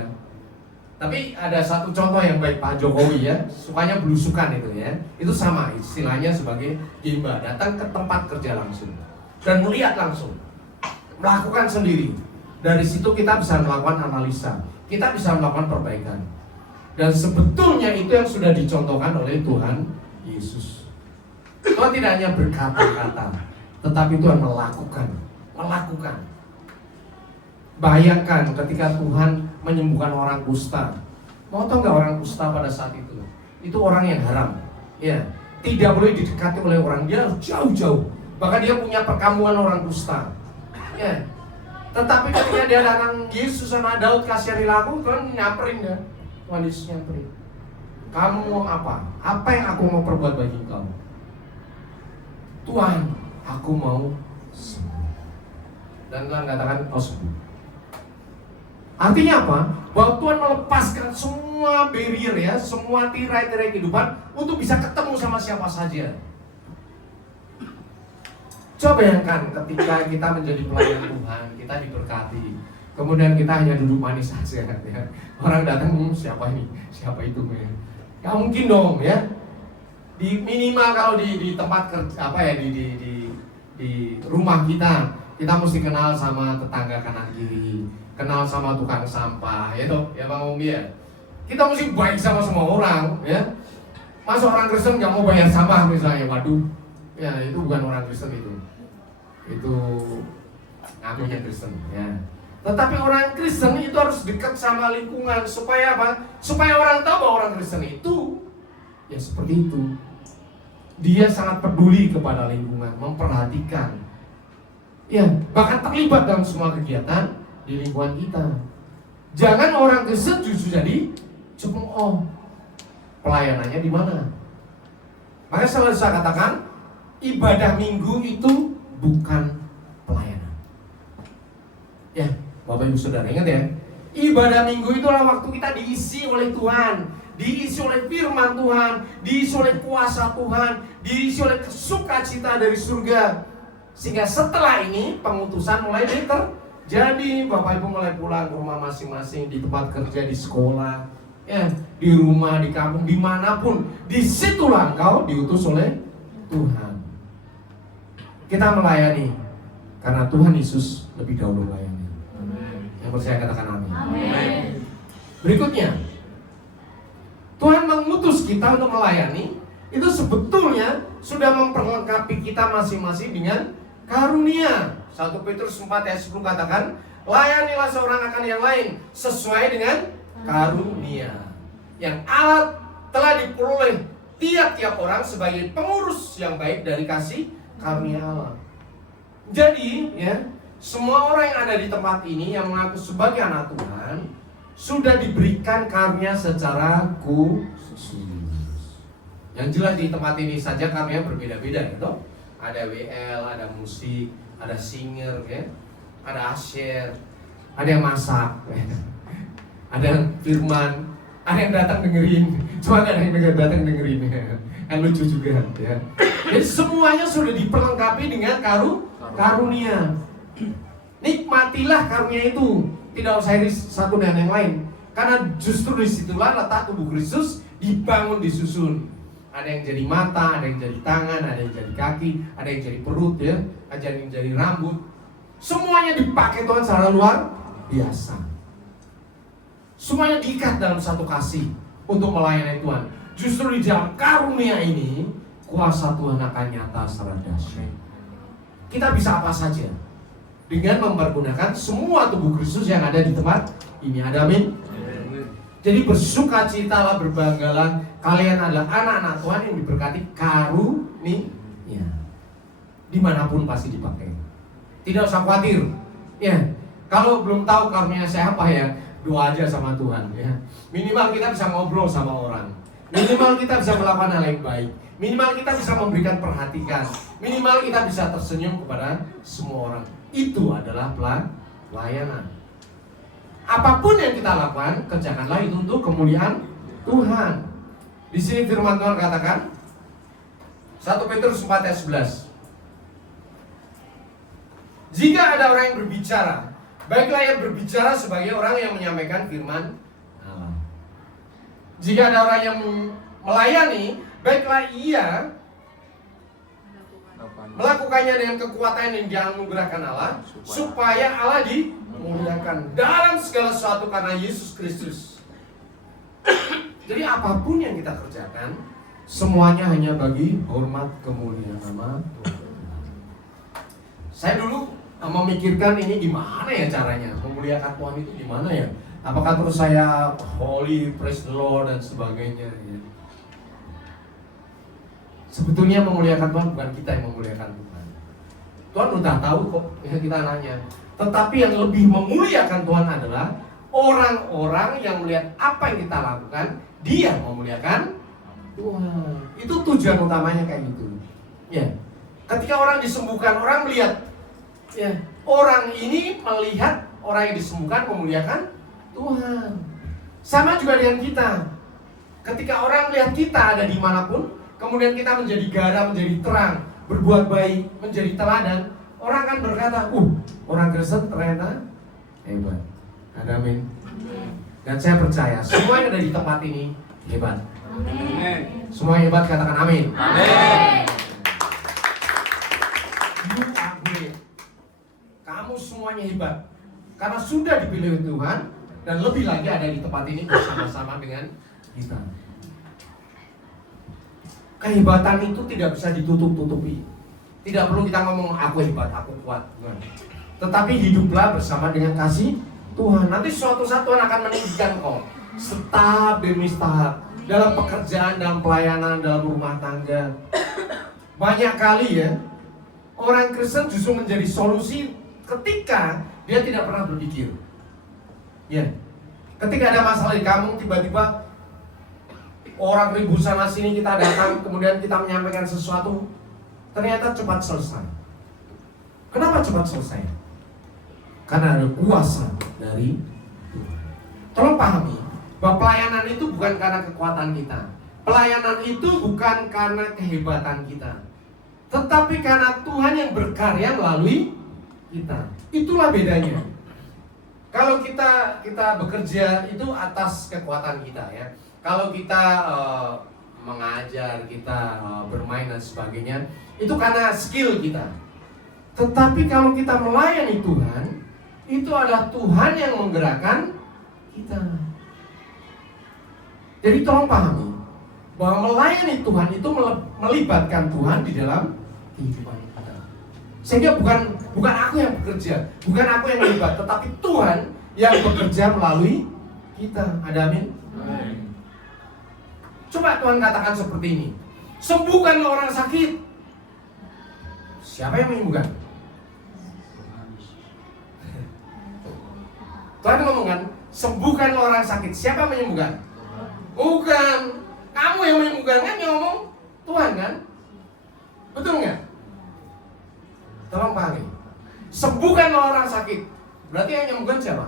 Tapi ada satu contoh yang baik Pak Jokowi ya, sukanya belusukan itu ya. Itu sama istilahnya sebagai Gemba, datang ke tempat kerja langsung dan melihat langsung, melakukan sendiri. Dari situ kita bisa melakukan analisa, kita bisa melakukan perbaikan. Dan sebetulnya itu yang sudah dicontohkan oleh Tuhan Yesus. Tuhan tidak hanya berkata-kata, tetapi Tuhan melakukan. Bayangkan ketika Tuhan menyembuhkan orang kusta. Mau tahu nggak orang kusta pada saat itu? Itu orang yang haram. Ya, tidak boleh didekati oleh orang, dia harus jauh-jauh. Bahkan dia punya perkampungan orang kusta. Ya. Tetapi ketika dia datang Yesus sama Daud kasihani aku, Tuhan nyamperin dia. Tuhan Yesus nyamperin. Kamu mau apa? Apa yang aku mau perbuat bagi kamu? Tuhan, aku mau sembuh. Dan Tuhan katakan kau sembuh. Artinya apa? Bahwa Tuhan melepaskan semua barrier ya, semua tirai-tirai kehidupan untuk bisa ketemu sama siapa saja. Coba bayangkan ketika kita menjadi pelayan Tuhan, kita diberkati, kemudian kita hanya duduk manis saja ya. Orang datang, siapa ini? Siapa itu? Gak mungkin dong ya. Di minimal kalau di tempat kerja apa ya di rumah kita mesti kenal sama tetangga kanan kiri, kenal sama tukang sampah, ya toh, ya Bang Umi ya. Kita mesti baik sama semua orang, ya. Masa orang Kristen nggak mau bayar sampah misalnya, waduh, ya itu bukan orang Kristen itu ngakunya Kristen, ya. Tetapi orang Kristen itu harus dekat sama lingkungan supaya apa? Supaya orang tahu bahwa orang Kristen itu ya seperti itu. Dia sangat peduli kepada lingkungan, memperhatikan. Ya, bahkan terlibat dalam semua kegiatan di lingkungan kita. Jangan orang Kristen justru jadi cemooh. Pelayanannya di mana? Maka selalu saya katakan, ibadah minggu itu bukan pelayanan. Ya, Bapak Ibu Saudara ingat ya, ibadah minggu itu adalah waktu kita diisi oleh Tuhan, diisi oleh firman Tuhan, diisi oleh kuasa Tuhan, diisi oleh sukacita dari surga. Sehingga setelah ini pengutusan mulai terjadi, Bapak Ibu mulai pulang ke rumah masing-masing, di tempat kerja, di sekolah, Ya, di rumah, di kampung, dimanapun, disitulah engkau diutus oleh Tuhan. Kita melayani karena Tuhan Yesus lebih dahulu melayani. Yang percaya katakan amin. Berikutnya, Tuhan mengutus kita untuk melayani. Itu sebetulnya sudah memperlengkapi kita masing-masing dengan karunia. 1 Petrus 4 ayat 10 katakan, layanilah seorang akan yang lain sesuai dengan karunia yang Allah telah diperoleh tiap-tiap orang sebagai pengurus yang baik dari kasih karunia Allah. Jadi ya, semua orang yang ada di tempat ini yang mengaku sebagai anak Tuhan sudah diberikan karunia secara khusus. Yang jelas di tempat ini saja karunia berbeda-beda gitu. Ada WL, ada musik, ada singer ya, ada asyir, ada yang masak, ada yang firman, ada yang datang dengerin, cuma ada yang datang dengerin ya. Kan lucu juga ya. Jadi semuanya sudah diperlengkapi dengan karunia. Nikmatilah karunia itu, tidak usah iri satu dan yang lain. Karena justru disitulah letak tubuh Kristus dibangun, disusun. Ada yang jadi mata, ada yang jadi tangan, ada yang jadi kaki, ada yang jadi perut ya, ada yang jadi rambut. Semuanya dipakai Tuhan secara luar biasa. Semuanya diikat dalam satu kasih untuk melayani Tuhan. Justru di dalam karunia ini kuasa Tuhan akan nyata secara dahsyat. Kita bisa apa saja dengan mempergunakan semua tubuh Kristus yang ada di tempat ini. Ada amin? Jadi bersukacitalah, berbanggalah, kalian adalah anak-anak Tuhan yang diberkati karunia. Dimanapun pasti dipakai. Tidak usah khawatir. Ya, kalau belum tahu karunia saya apa ya, doa aja sama Tuhan. Ya, minimal kita bisa ngobrol sama orang. Minimal kita bisa melakukan hal yang baik. Minimal kita bisa memberikan perhatian. Minimal kita bisa tersenyum kepada semua orang. Itu adalah pelayanan. Apapun yang kita lakukan, kerjakanlah itu untuk kemuliaan Tuhan. Di sini firman Tuhan katakan 1 Petrus 4 ayat 11. Jika ada orang yang berbicara, baiklah ia berbicara sebagai orang yang menyampaikan firman Allah. Jika ada orang yang melayani, baiklah ia melakukannya dengan kekuatan yang dianugerahkan Allah, supaya Allah dimuliakan dalam segala sesuatu karena Yesus Kristus. Jadi apapun yang kita kerjakan, semuanya hanya bagi hormat kemuliaan nama Tuhan. Saya dulu memikirkan ini gimana ya caranya memuliakan Tuhan itu gimana ya? Apakah terus saya holy, praise the Lord dan sebagainya ya. Sebetulnya memuliakan Tuhan bukan kita yang memuliakan Tuhan. Tuhan udah tahu kok ya, kita nanya. Tetapi yang lebih memuliakan Tuhan adalah orang-orang yang melihat apa yang kita lakukan, dia memuliakan Tuhan. Itu tujuan utamanya kayak gitu. Ya. Ketika orang disembuhkan, orang melihat ya, orang ini melihat orang yang disembuhkan memuliakan Tuhan. Sama juga dengan kita. Ketika orang melihat kita ada di manapun, kemudian kita menjadi garam, menjadi terang, berbuat baik, menjadi teladan, orang akan berkata, orang Kristen ternyata hebat. Ada amin. Dan saya percaya semua yang ada di tempat ini hebat. Amin. Semua hebat, katakan amin. Amin. You are great. Kamu semuanya hebat karena sudah dipilih Tuhan dan lebih lagi ada di tempat ini bersama-sama dengan kita. Kehebatan itu tidak bisa ditutup-tutupi. Tidak perlu kita ngomong aku hebat, aku kuat. Tetapi hiduplah bersama dengan kasih Tuhan. Nanti suatu saat Tuhan akan meninggikan kau setahap demi setahap dalam pekerjaan, dalam pelayanan, dalam rumah tangga. Banyak kali ya orang Kristen justru menjadi solusi ketika dia tidak pernah berpikir. Ya, ketika ada masalah di kampung, tiba-tiba orang ribut sana sini, kita datang, kemudian kita menyampaikan sesuatu, ternyata cepat selesai. Kenapa cepat selesai? Karena ada kuasa dari Tuhan. Tolong pahami bahwa pelayanan itu bukan karena kekuatan kita. Pelayanan itu bukan karena kehebatan kita, tetapi karena Tuhan yang berkarya melalui kita. Itulah bedanya. Kalau kita bekerja itu atas kekuatan kita ya. Kalau kita mengajar, kita bermain dan sebagainya, itu karena skill kita. Tetapi kalau kita melayani Tuhan, itu adalah Tuhan yang menggerakkan kita. Jadi tolong pahami bahwa melayani Tuhan itu melibatkan Tuhan di dalam kehidupan kita. Sehingga bukan aku yang bekerja, bukan aku yang terlibat, tetapi Tuhan yang bekerja melalui kita. Ada amin? Amin. Coba Tuhan katakan seperti ini. Sembuhkanlah orang sakit. Siapa yang menyembuhkan? Tuhan ngomong kan, sembuhkanlah orang sakit. Siapa yang menyembuhkan? Bukan. Kamu yang menyembuhkan kan, yang ngomong Tuhan kan? Betul nggak? Tolong pahami. Sembuhkanlah orang sakit. Berarti yang menyembuhkan siapa?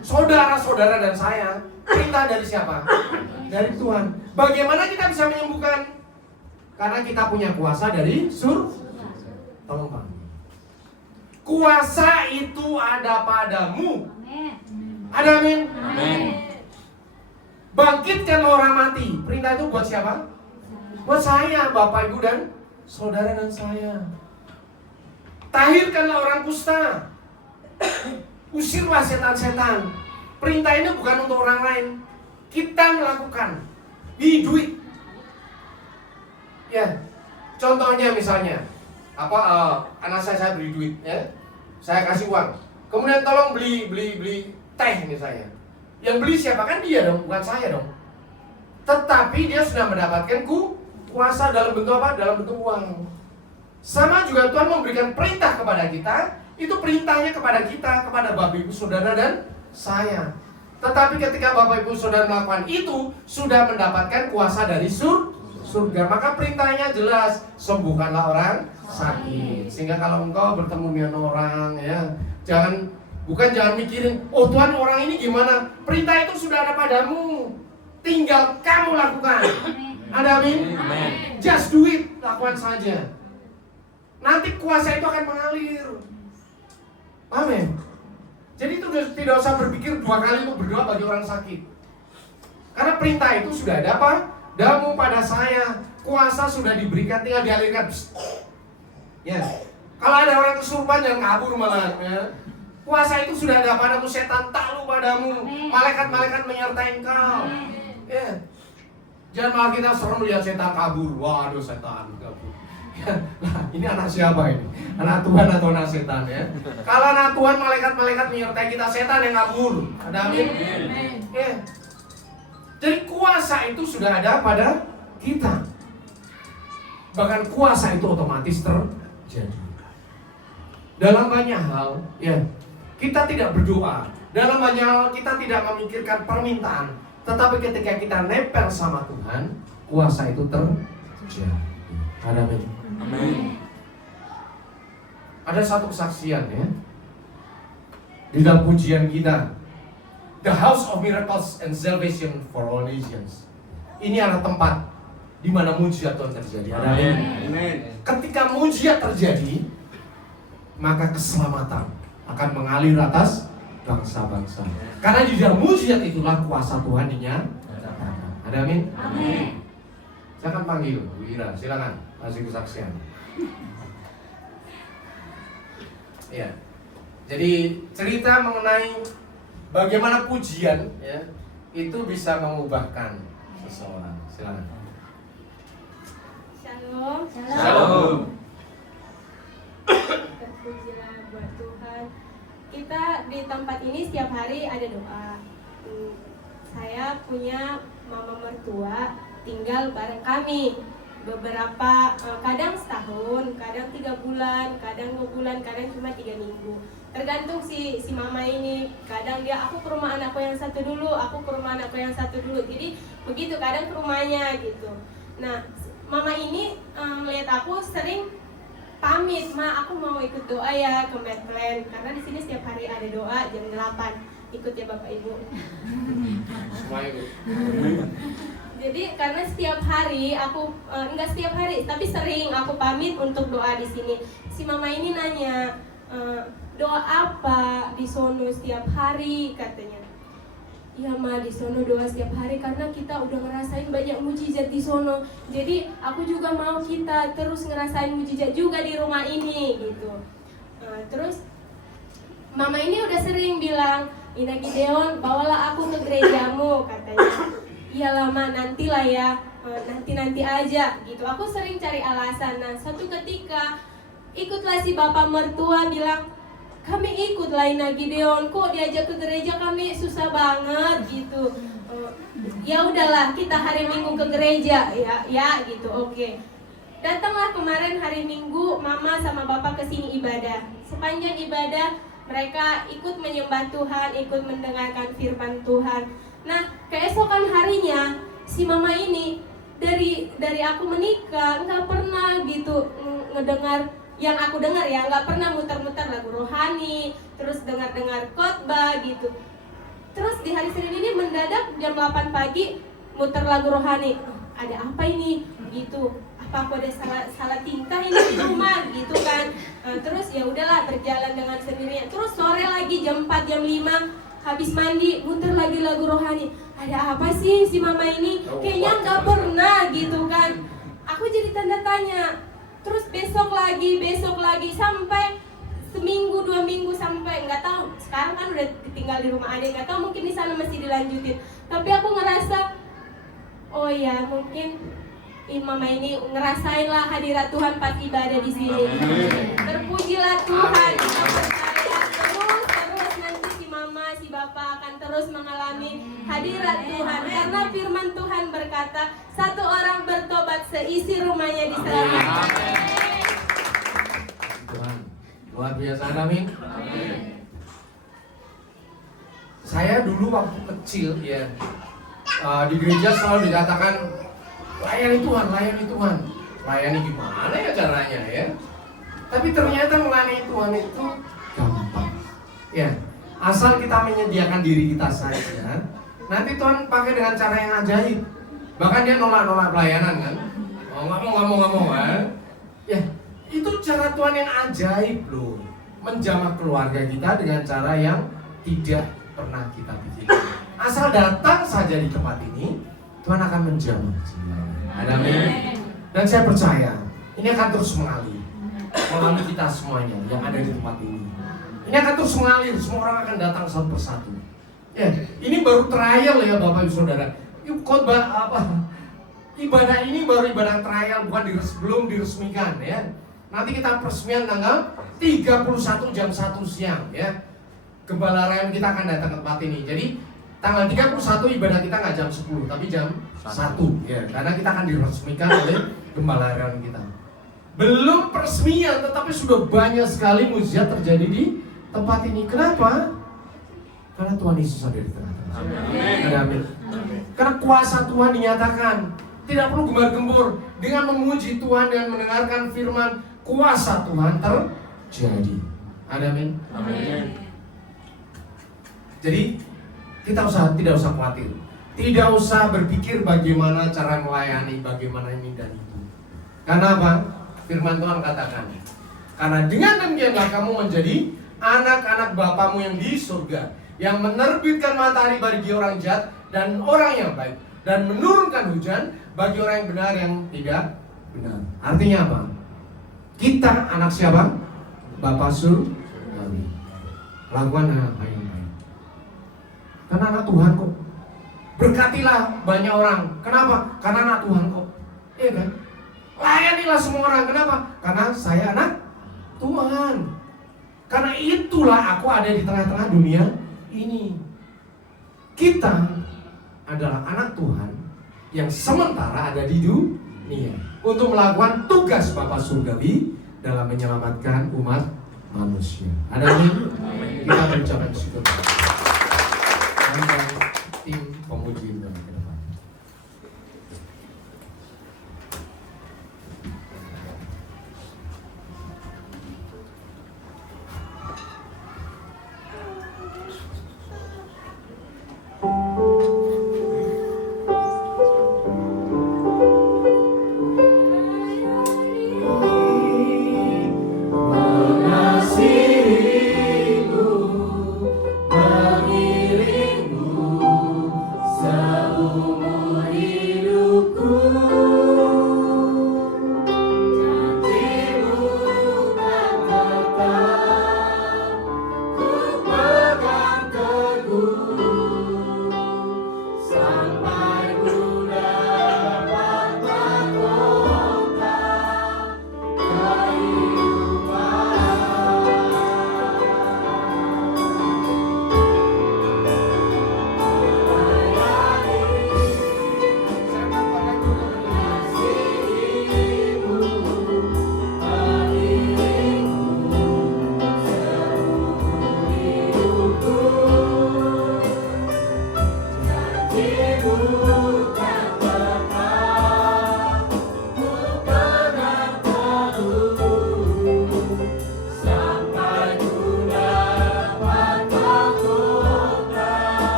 Saudara-saudara dan saya. Perintah dari siapa? Dari Tuhan. Bagaimana kita bisa menyembuhkan? Karena kita punya kuasa dari Tolong pahami. Kuasa itu ada padamu. Ada amin? Amin. Bangkitkan orang mati. Perintah itu buat siapa? Buat saya, Bapak, Ibu, dan saudara dan saya. Tahirkanlah orang kusta. Usirlah setan-setan. Perintah ini bukan untuk orang lain. Kita melakukan. Beri duit. Ya. Contohnya misalnya, anak saya beri duit, ya. Saya kasih uang. Kemudian tolong beli teh misalnya. Yang beli siapa? Kan dia dong, bukan saya dong. Tetapi dia sudah mendapatkan kuasa dalam bentuk apa? Dalam bentuk uang. Sama juga Tuhan memberikan perintah kepada kita. Itu perintahnya kepada kita, kepada Bapak Ibu Saudara dan saya. Tetapi ketika Bapak Ibu Saudara melakukan itu, sudah mendapatkan kuasa dari surga. Maka perintahnya jelas, sembuhkanlah orang sakit. Sehingga kalau engkau bertemu dengan orang, ya, jangan mikirin, oh Tuhan orang ini gimana. Perintah itu sudah ada padamu, tinggal kamu lakukan. Ada amin? Amin. Just do it, lakukan saja. Nanti kuasa itu akan mengalir. Amin. Jadi itu tidak usah berpikir dua kali untuk berdoa bagi orang sakit. Karena perintah itu sudah ada apa? Damu pada saya. Kuasa sudah diberikan, tinggal dialirkan. Ya. Kalau ada orang kesurupan jangan kabur malah. Ya. Kuasa itu sudah ada padamu, setan takluk padamu. Malaikat-malaikat menyertai engkau. Ya. Jangan malah kita serem lihat setan kabur. Waduh, setan kabur. Ya, nah, ini anak siapa ini? Anak Tuhan atau anak setan ya? Kalau anak Tuhan, malaikat-malaikat menyertai kita, setan yang kabur. Ada amin? Ya. Jadi kuasa itu sudah ada pada kita. Bahkan kuasa itu otomatis terjadi. Dalam banyak hal, ya, kita tidak berdoa. Dalam banyak hal kita tidak memikirkan permintaan. Tetapi ketika kita nempel sama Tuhan, kuasa itu terjadi. Ada amin? Amin. Ada satu kesaksian ya di dalam pujian kita, The House of Miracles and Salvation for All Nations. Ini adalah tempat di mana mujizat Tuhan terjadi. Ada amin? Amin. Ketika mujizat terjadi, maka keselamatan akan mengalir atas bangsa-bangsa. Karena di dalam mujizat itulah kuasa Tuhan dinyatakan. Ada amin? Amin. Saya akan panggil Wira, silakan kasih kesaksian. Ya. Jadi cerita mengenai bagaimana pujian ya itu bisa mengubahkan seseorang. Silakan. Shalom. Shalom. Terpujilah buat Tuhan. Kita di tempat ini setiap hari ada doa. Saya punya mama mertua tinggal bareng kami. Beberapa kadang setahun, kadang 3 bulan, kadang 2 bulan, kadang cuma 3 minggu. Tergantung si mama ini. Kadang dia aku ke rumah anakku yang satu dulu, aku ke rumah anakku yang satu dulu. Jadi begitu kadang ke rumahnya gitu. Nah, mama ini melihat aku sering pamit, Ma, aku mau ikut doa ya ke Medplan karena di sini setiap hari ada doa jam 8. Ikut ya Bapak Ibu. Semuanya. Jadi karena setiap hari aku enggak setiap hari, tapi sering aku pamit untuk doa di sini. Si mama ini nanya, doa apa di sono setiap hari katanya. Iya Ma, di sono doa setiap hari karena kita udah ngerasain banyak mujizat di sono. Jadi aku juga mau kita terus ngerasain mujizat juga di rumah ini gitu. Terus Mama ini udah sering bilang, Ina Gideon, bawalah aku ke gerejamu katanya. Iyalah Ma, nantilah ya, nanti aja gitu. Aku sering cari alasan. Nah suatu ketika ikutlah si bapak mertua bilang, kami ikutlah Ina Gideon, kok diajak ke gereja kami susah banget gitu. Ya udahlah kita hari Minggu ke gereja ya gitu. Oke. Datanglah kemarin hari Minggu Mama sama Bapak kesini ibadah. Sepanjang ibadah mereka ikut menyembah Tuhan, ikut mendengarkan firman Tuhan. Nah keesokan harinya si Mama ini dari aku menikah nggak pernah gitu ngedengar. Yang aku dengar ya, nggak pernah muter-muter lagu rohani, terus dengar-dengar khotbah gitu. Terus di hari Senin ini mendadak jam 8 pagi muter lagu rohani. Ada apa ini? Gitu. Apa aku ada salah tingkah ini di rumah gitu kan? Terus ya udahlah berjalan dengan sendirinya. Terus sore lagi jam 4 jam 5 habis mandi muter lagi lagu rohani. Ada apa sih si Mama ini? Kayaknya nggak pernah gitu kan? Aku jadi tanda tanya. Terus besok lagi sampai seminggu 2 minggu sampai nggak tahu. Sekarang kan udah tinggal di rumah adik, nggak tahu mungkin di sana masih dilanjutin. Tapi aku ngerasa, oh ya mungkin Mama ini ngerasain lah hadirat Tuhan pas ibadah di sini. Terpujilah Tuhan. Kita percaya terus nanti si Mama, si Bapak akan terus mengalami hadirat Tuhan. Karena firman Tuhan berkata, satu orang bertobat seisi rumahnya diselamatkan. Tuhan, luar biasa, amin. Saya dulu waktu kecil ya di gereja selalu dikatakan layani Tuhan, layani gimana ya caranya ya? Tapi ternyata melayani Tuhan itu gampang. Ya, asal kita menyediakan diri kita saja, nanti Tuhan pakai dengan cara yang ajaib. Bahkan dia nolak pelayanan kan? Oh nggak mau kan? Ya, itu cara Tuhan yang ajaib loh. Menjamah keluarga kita dengan cara yang tidak pernah kita pikirkan. Asal datang saja di tempat ini, Tuhan akan menjamah. Amin. Dan saya percaya ini akan terus mengalir kita semuanya yang ada di tempat ini. Ini akan terus mengalir, semua orang akan datang satu persatu. Ya, ini baru trial ya Bapak Ibu Saudara. Khotbah ibadah ini baru ibadah trial, belum diresmikan ya. Nanti kita peresmian tanggal 31 jam 1 siang ya. Gembala Ryan kita akan datang ke tempat ini. Jadi tanggal 31 ibadah kita nggak jam 10 tapi jam 1 ya. Karena kita akan diresmikan oleh Gembala Ryan kita. Belum peresmian tetapi sudah banyak sekali mujizat terjadi di tempat ini. Kenapa? Karena Tuhan Yesus ada di tengah-tengah. Amin. Karena kuasa Tuhan dinyatakan. Tidak perlu gembar-gembur. Dengan memuji Tuhan dan mendengarkan firman, kuasa Tuhan terjadi. Amin. Jadi kita tidak usah khawatir. Tidak usah berpikir bagaimana cara melayani, bagaimana ini dan itu. Karena apa? Firman Tuhan katakan, karena dengan demikianlah kamu menjadi anak-anak Bapamu yang di surga, yang menerbitkan matahari bagi orang jahat dan orang yang baik, dan menurunkan hujan bagi orang yang benar yang tidak benar. Artinya apa? Kita anak siapa? Bapa surgawi. Lakukan hal yang baik. Karena anak Tuhan kok. Berkatilah banyak orang. Kenapa? Karena anak Tuhan kok. Iya kan? Layanilah semua orang. Kenapa? Karena saya anak Tuhan. Karena itulah aku ada di tengah-tengah dunia ini. Kita adalah anak Tuhan yang sementara ada di dunia untuk melakukan tugas Bapa Surgawi dalam menyelamatkan umat manusia. Ada amin? Kita mengucapkan syukur. Dan tim pemuji dalam ke depan. Mengasihi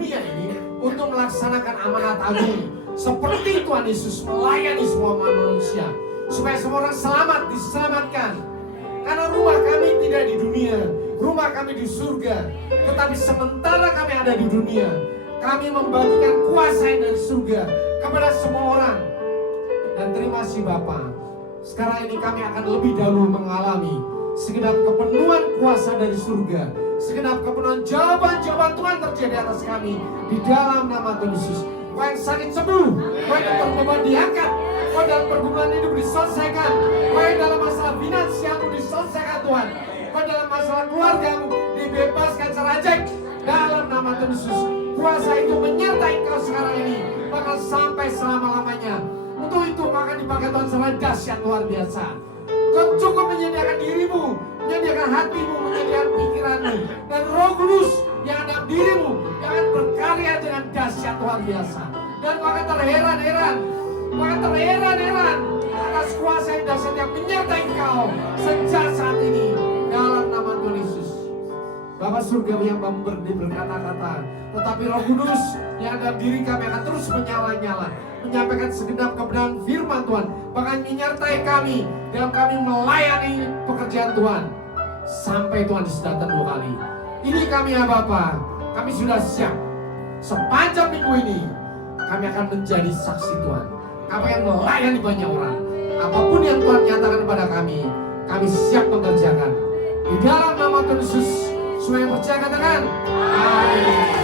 dunia ini untuk melaksanakan amanat agung seperti Tuhan Yesus melayani semua manusia supaya semua orang selamat, diselamatkan. Karena rumah kami tidak di dunia, rumah kami di surga. Tetapi sementara kami ada di dunia, kami membagikan kuasa yang dari surga kepada semua orang. Dan terima kasih Bapa, sekarang ini kami akan lebih dahulu mengalami segenap kepenuhan kuasa dari surga, segenap kepenuhan jawaban-jawaban Tuhan terjadi atas kami di dalam nama Tuhan Yesus. Kau yang sakit sembuh, kau yang terbeban diangkat, kau dalam pergumulan hidup diselesaikan, kau yang dalam masalah finansialmu diselesaikan Tuhan, kau dalam masalah keluargamu dibebaskan secara ajaib dalam nama Tuhan Yesus. Kuasa itu menyertai kau sekarang ini, bahkan sampai selama-lamanya. Untuk itu maka dipakai Tuhan secara dahsyat luar biasa. Kau cukup menyediakan dirimu, menyediakan hatimu, menyediakan pikiranmu, dan Roh Kudus yang ada di dirimu yang akan berkarya dengan dahsyat luar biasa. Dan kau akan terheran-heran atas kuasa yang dahsyat yang menyertai kau sejak saat ini dalam nama Tuhan Yesus. Bapa surgawi yang berkata-kata, tetapi Roh Kudus yang ada di diri kami akan terus menyala-nyala, menyampaikan segenap kebenaran firman Tuhan, bahkan menyertai kami dalam kami melayani pekerjaan Tuhan sampai Tuhan Yesus datang 2 kali. Ini kami ya Bapa, kami sudah siap. Sepanjang minggu ini kami akan menjadi saksi Tuhan. Kami akan melayani banyak orang. Apapun yang Tuhan nyatakan kepada kami siap mengerjakan. Di dalam nama Tuhan Yesus, semua yang percaya katakan amin.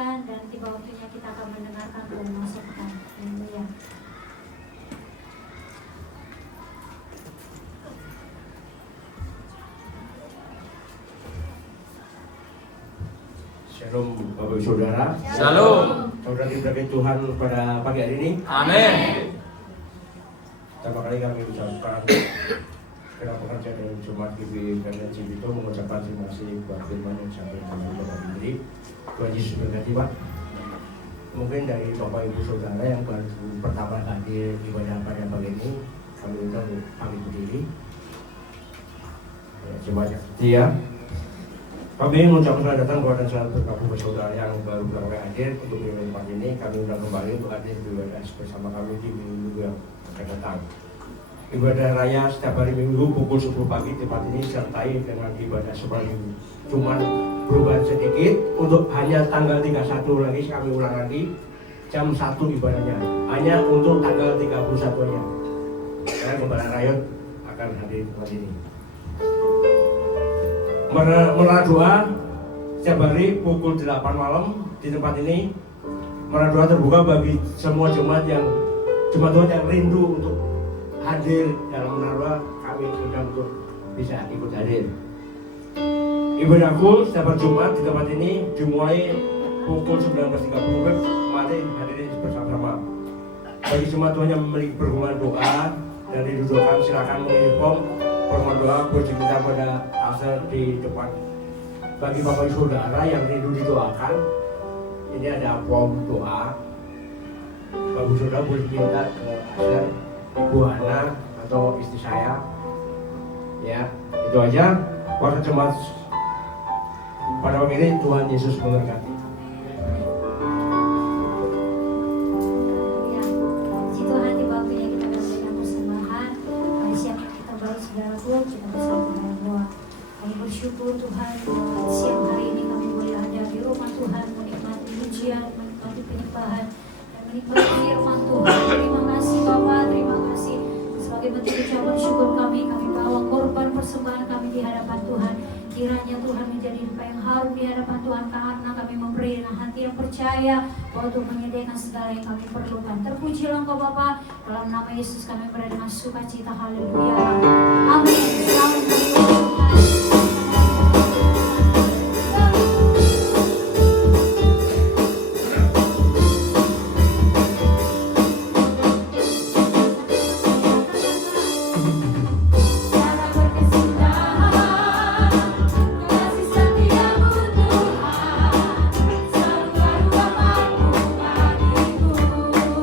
Dan tiba waktunya kita akan mendengarkan pemasukan. Haleluya. Shalom Bapak Ibu Saudara. Shalom. Saudara diberkati Tuhan pada pagi hari ini. Amin. Pertama kali kami ucapkan kepada pekerja dalam Jumat GBI dan Cibito mengucapkan terima kasih buat firman yang disampaikan oleh Bapak Menteri. Tuhan Yesus berkati Pak. Mungkin dari Bapak Ibu Saudara yang baru pertama hadir ibadah pada pagi ini, kami minta untuk kami berdiri. Terima kasih. Kami mengucapkan selamat datang kepada selamat berkabung saudara yang baru pertama kali hadir untuk minggu depan ini. Kami undang kembali untuk hadir beribadah bersama kami di minggu yang akan datang. Ibadah raya setiap hari Minggu pukul 10 pagi tempat ini disertai dengan ibadah sebulan minggu. Cuman perubahan sedikit untuk hanya tanggal 31 lagi kami ulang lagi jam 1 ibadahnya. Hanya untuk tanggal 31-nya. Dan Gembala Rayot akan hadir tempat ini. Menara doa setiap hari pukul 8 malam di tempat ini. Menara doa terbuka bagi semua jemaat yang rindu untuk hadir dalam menara doa. Kami undang untuk bisa ikut hadir. Ibadah kul setiap Jumat di tempat ini dimulai pukul 19.30. Mari hadirin bersama-sama. Bagi semua Tuhan yang memiliki pergumulan doa dan didudukkan, silakan mengirim form permohonan doa bercerita pada asal di depan. Bagi Bapak Ibu Saudara yang rindu didoakan, ini ada form doa. Bapak Saudara boleh minta ke asal Ibu Hana atau istri saya. Ya, itu aja. Warga jemaat pada pagi ini Tuhan Yesus memberkati. Ya, puji Tuhan di waktunya kita memberikan persembahan. Mari siap kita balik saudaraku, kita bersama dalam doa. Kami bersyukur Tuhan, siang hari ini kami boleh ada di rumah Tuhan, menikmati pujian, menikmati penyembahan, dan menikmati firman Tuhan. Terima kasih Bapak, terima kasih. Sebagai bentuk ucapan syukur kami bawa korban persembahan kami di hadapan Tuhan. Kiranya Tuhan menjadi dupa yang harum di hadapan Tuhan, karena kami memberi dengan hati yang percaya bahwa Tuhan menyediakan segala yang kami perlukan. Terpujilah Engkau Bapa, dalam nama Yesus kami berada dengan sukacita. Haleluya. Amin. Selamat Tuhan. Selalu baru Bapa-Mu bagiku.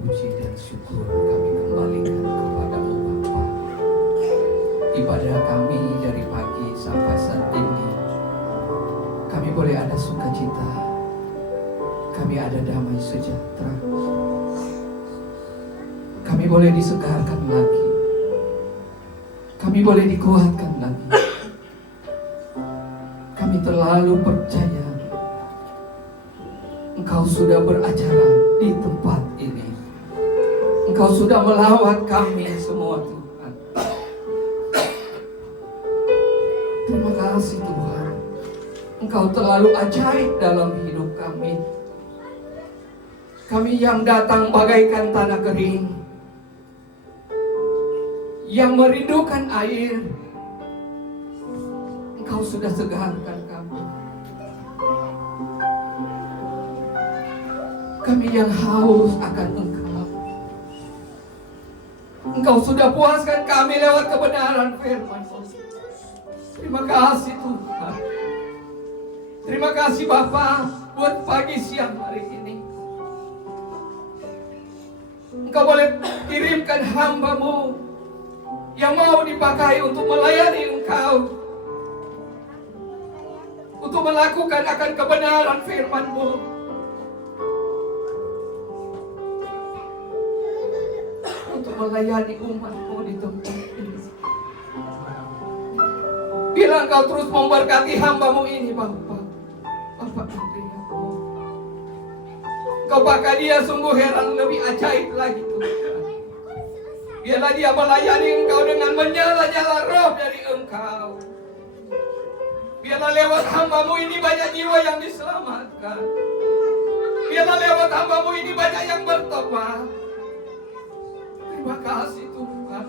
puji dan syukur kami kembalikan kepada-Mu Bapa. Ibadah kami dari pagi sampai saat ini, kami boleh ada sukacita, kami ada damai sejahtera, kami boleh disegarkan lagi, kami boleh dikuatkan lagi. Kami terlalu percaya Engkau sudah beracara di tempat ini. Engkau sudah melawat kami semua, Tuhan. Terima kasih Tuhan. Engkau terlalu ajaib dalam hidup kami. Kami yang datang bagaikan tanah kering, yang merindukan air, Engkau sudah segarkan kami. Kami yang haus akan Engkau, Engkau sudah puaskan kami lewat kebenaran firman-Mu. Terima kasih Tuhan. Terima kasih Bapa buat pagi siang hari ini. Engkau boleh kirimkan hamba-Mu yang mau dipakai untuk melayani Engkau, untuk melakukan akan kebenaran firman-Mu, untuk melayani umat-Mu di tempat ini. Bila Engkau terus memberkati hamba-Mu ini Bapa, Bapa Andrea-Mu, Engkau pakai dia sungguh heran lebih ajaib lagi Tuhan. Biarlah dia melayani Engkau dengan menyala-nyala roh dari Engkau. Biarlah lewat hamba-Mu ini banyak jiwa yang diselamatkan. Biarlah lewat hamba-Mu ini banyak yang bertobat. Terima kasih Tuhan.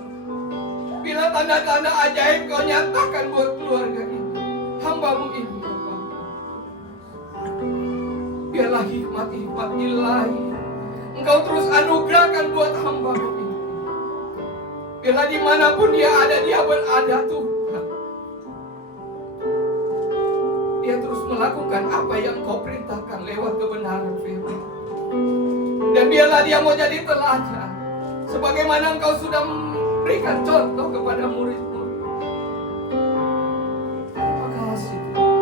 Bila tanda-tanda ajaib Kau nyatakan buat keluarga ini, hamba-Mu ini Bapa. Biarlah hikmat-hikmat ilahi Engkau terus anugerahkan buat hamba-Mu ini. Biarlah dimanapun dia berada Tuhan, dia terus melakukan apa yang Kau perintahkan lewat kebenaran firman. Dan biarlah dia mau jadi teladan, sebagaimana Engkau sudah memberikan contoh kepada murid-Mu. Terima kasih Tuhan.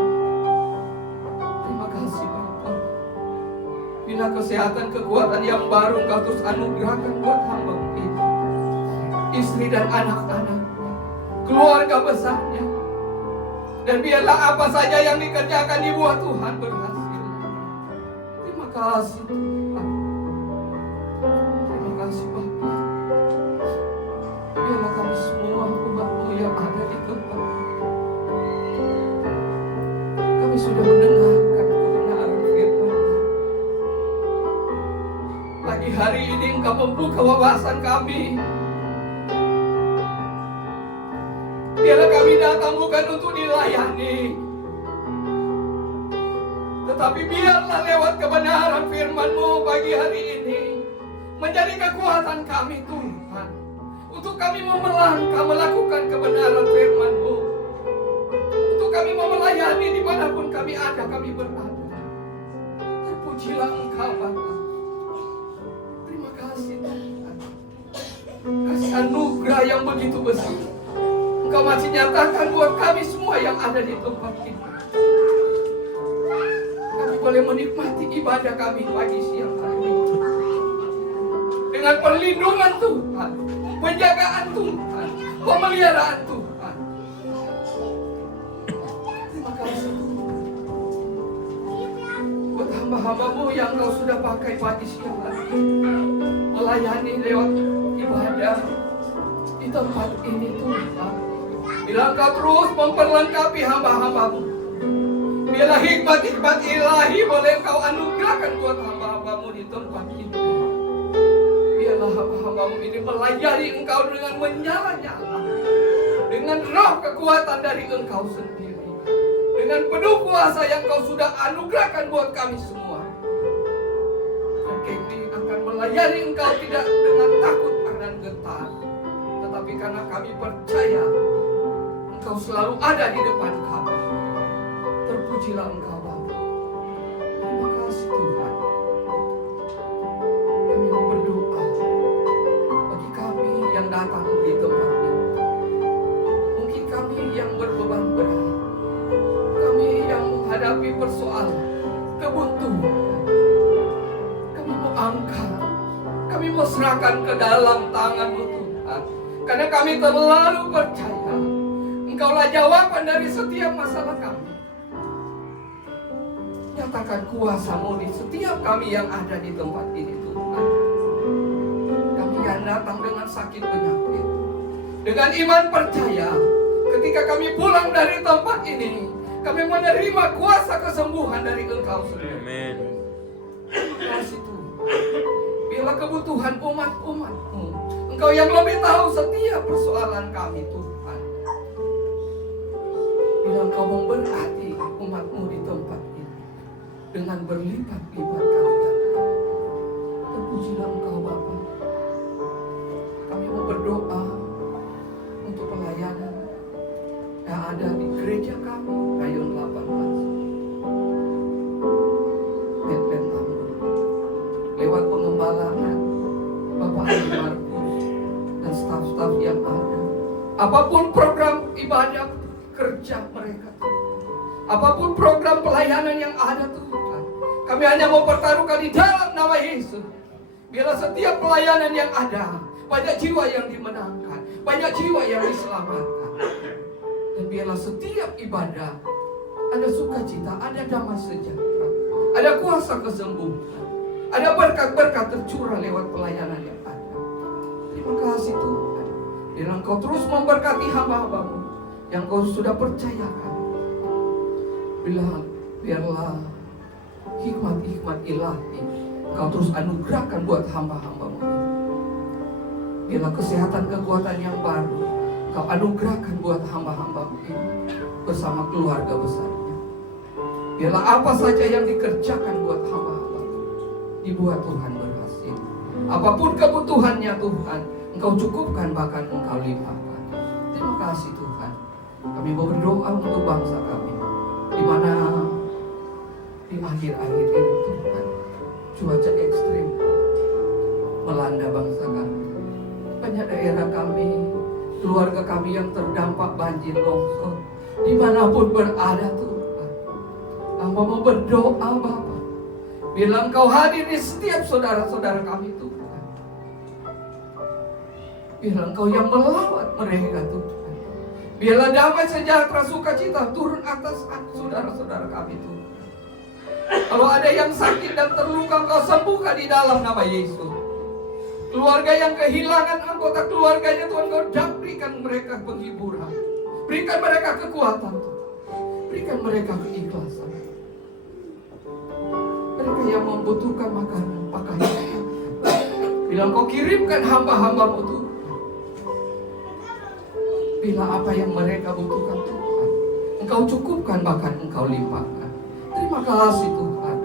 Terima kasih Bapa. Bila kesehatan, kekuatan yang baru Engkau terus anugerahkan buat hamba-Mu ini, istri dan anak-anaknya, keluarga besarnya. Dan biarlah apa saja yang dikerjakan di buah Tuhan berhasil. Terima kasih Tuhan. Terima kasih Bapa. Biarlah kami semua umat-Mu yang ada di tempat ini, kami sudah mendengarkan kebenaran firman. Lagi hari ini Engkau membuka wawasan kami. Biarlah kami datang bukan untuk dilayani, tetapi biarlah lewat kebenaran firman-Mu pagi hari ini menjadi kekuatan kami Tuhan, untuk kami mau melangkah melakukan kebenaran firman-Mu, untuk kami mau melayani dimanapun kami ada, kami berada. Terpujilah Engkau Bapa. Terima kasih Tuhan. Kasih anugerah yang begitu besar Engkau masih nyatakan buat kami semua yang ada di tempat ini. Kami boleh menikmati ibadah kami pagi siang hari ini dengan perlindungan Tuhan, penjagaan Tuhan, pemeliharaan Tuhan. Terima kasih Tuhan buat hamba-hamba-Mu yang Engkau sudah pakai pagi siang hari ini, melayani lewat ibadah di tempat ini Tuhan. Bila Engkau terus memperlengkapi hamba-hamba-Mu, biarlah hikmat-hikmat ilahi boleh Engkau anugerahkan buat hamba-hamba-Mu di tempat ini. Biarlah hamba-hamba-Mu ini melayani Engkau dengan menyala-nyala, dengan roh kekuatan dari Engkau sendiri, dengan penuh kuasa yang Engkau sudah anugerahkan buat kami semua. Dan kami akan melayani Engkau tidak dengan takut dan gentar, tetapi karena kami percaya Engkau selalu ada di depan kami. Terpujilah Engkau Bapa. Terima kasih Tuhan. Kami mau berdoa serahkan ke dalam tangan-Mu Tuhan. Karena kami terlalu percaya Engkaulah jawaban dari setiap masalah kami. Nyatakan kuasa-Mu di setiap kami yang ada di tempat ini Tuhan. Kami yang datang dengan sakit penyakit, dengan iman percaya, ketika kami pulang dari tempat ini, kami menerima kuasa kesembuhan dari Engkau sendiri. Amin. Kasih Tuhan. Bila kebutuhan umat-umat-Mu, Engkau yang lebih tahu setiap persoalan kami Tuhan. Bila Engkau memberkati umat-Mu di tempat ini dengan berlipat-lipat kalian. Terpujilah Engkau Bapa. Kami mau berdoa untuk pelayanan yang ada di gereja kami, Rayon 18, Benteng Tambun. Lewat pengembalaan Bapak Adi Markus dan staf-staf yang ada. Apapun program ibadah kerja mereka Tuhan, apapun program pelayanan yang ada Tuhan, kami hanya mau pertaruhkan di dalam nama Yesus. Biarlah setiap pelayanan yang ada, banyak jiwa yang dimenangkan, banyak jiwa yang diselamatkan. Dan biarlah setiap ibadah ada sukacita, ada damai sejahtera, ada kuasa kesembuhan, ada berkat-berkat tercurah lewat pelayanan yang ada. Terima kasih Tuhan. Biarlah Engkau terus memberkati hamba-hamba-Mu yang Kau sudah percayakan. Biarlah hikmat-hikmat ilahi Kau terus anugerahkan buat hamba-hamba-Mu. Biarlah kesehatan kekuatan yang baru Kau anugerahkan buat hamba-hamba-Mu ini bersama keluarga besarnya. Biarlah apa saja yang dikerjakan buat hamba-hamba-Mu dibuat Tuhan berhasil. Apapun kebutuhannya Tuhan, Engkau cukupkan, bahkan Engkau limpahkan. Terima kasih Tuhan. Kami mau berdoa untuk bangsa kami, di mana di akhir-akhir ini Tuhan, cuaca ekstrim melanda bangsa kami. Banyak daerah kami, keluarga kami yang terdampak banjir longsor, dimanapun berada Tuhan. Hamba mau berdoa Bapa, bila Engkau hadir di setiap saudara-saudara kami Tuhan. Biarlah Engkau yang melawat mereka Tuhan. Biarlah damai sejahtera sukacita turun atas saudara-saudara kami Tuhan. Kalau ada yang sakit dan terluka, Engkau sembuhkan di dalam nama Yesus. Keluarga yang kehilangan anggota keluarganya Tuhan, Kau berikan mereka penghiburan, berikan mereka kekuatan Tuhan, berikan mereka keikhlasan. Mereka yang membutuhkan makanan, pakaian, bila Kau kirimkan hamba-hamba-Mu Tuhan. Bila apa yang mereka butuhkan Tuhan, Engkau cukupkan, bahkan Engkau limpahkan. Terima kasih Tuhan.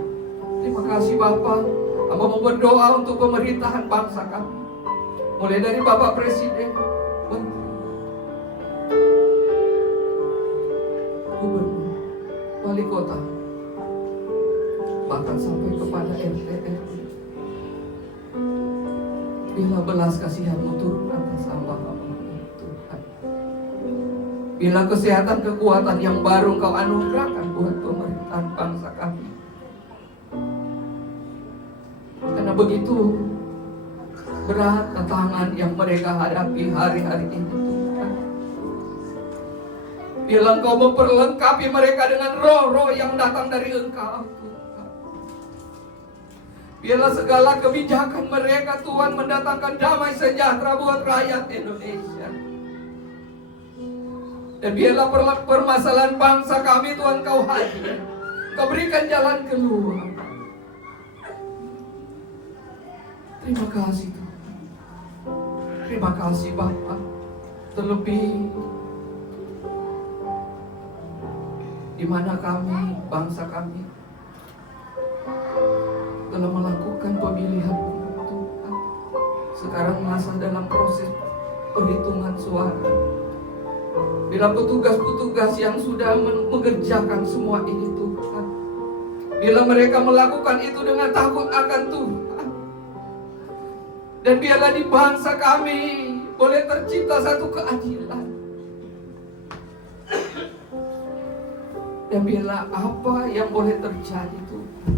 Terima kasih Bapa. Hamba mau berdoa untuk pemerintahan bangsa kami, mulai dari Bapak Presiden, Menteri, Gubernur, Wali Kota, bahkan sampai kepada RT RW. Bila belas kasihan-Mu turun atas hamba-hamba Tuhan. Bila kesehatan kekuatan yang baru Engkau anugerahkan buat pemerintahan bangsa kami. Karena begitu berat tantangan yang mereka hadapi hari-hari ini Tuhan. Biarlah Engkau memperlengkapi mereka dengan roh-roh yang datang dari Engkau Tuhan. Biarlah segala kebijakan mereka Tuhan mendatangkan damai sejahtera buat rakyat Indonesia. Dan biarlah permasalahan bangsa kami Tuhan Kau hadir, Kau berikan jalan keluar. Terima kasih Tuhan. Terima kasih Bapa. Terlebih di mana kami, bangsa kami telah melakukan pemilihan Tuhan. Sekarang masih dalam proses perhitungan suara. Bila petugas-petugas yang sudah mengerjakan semua ini Tuhan, bila mereka melakukan itu dengan takut akan Tuhan, dan biarlah di bangsa kami boleh tercipta satu keadilan. Dan biarlah apa yang boleh terjadi Tuhan,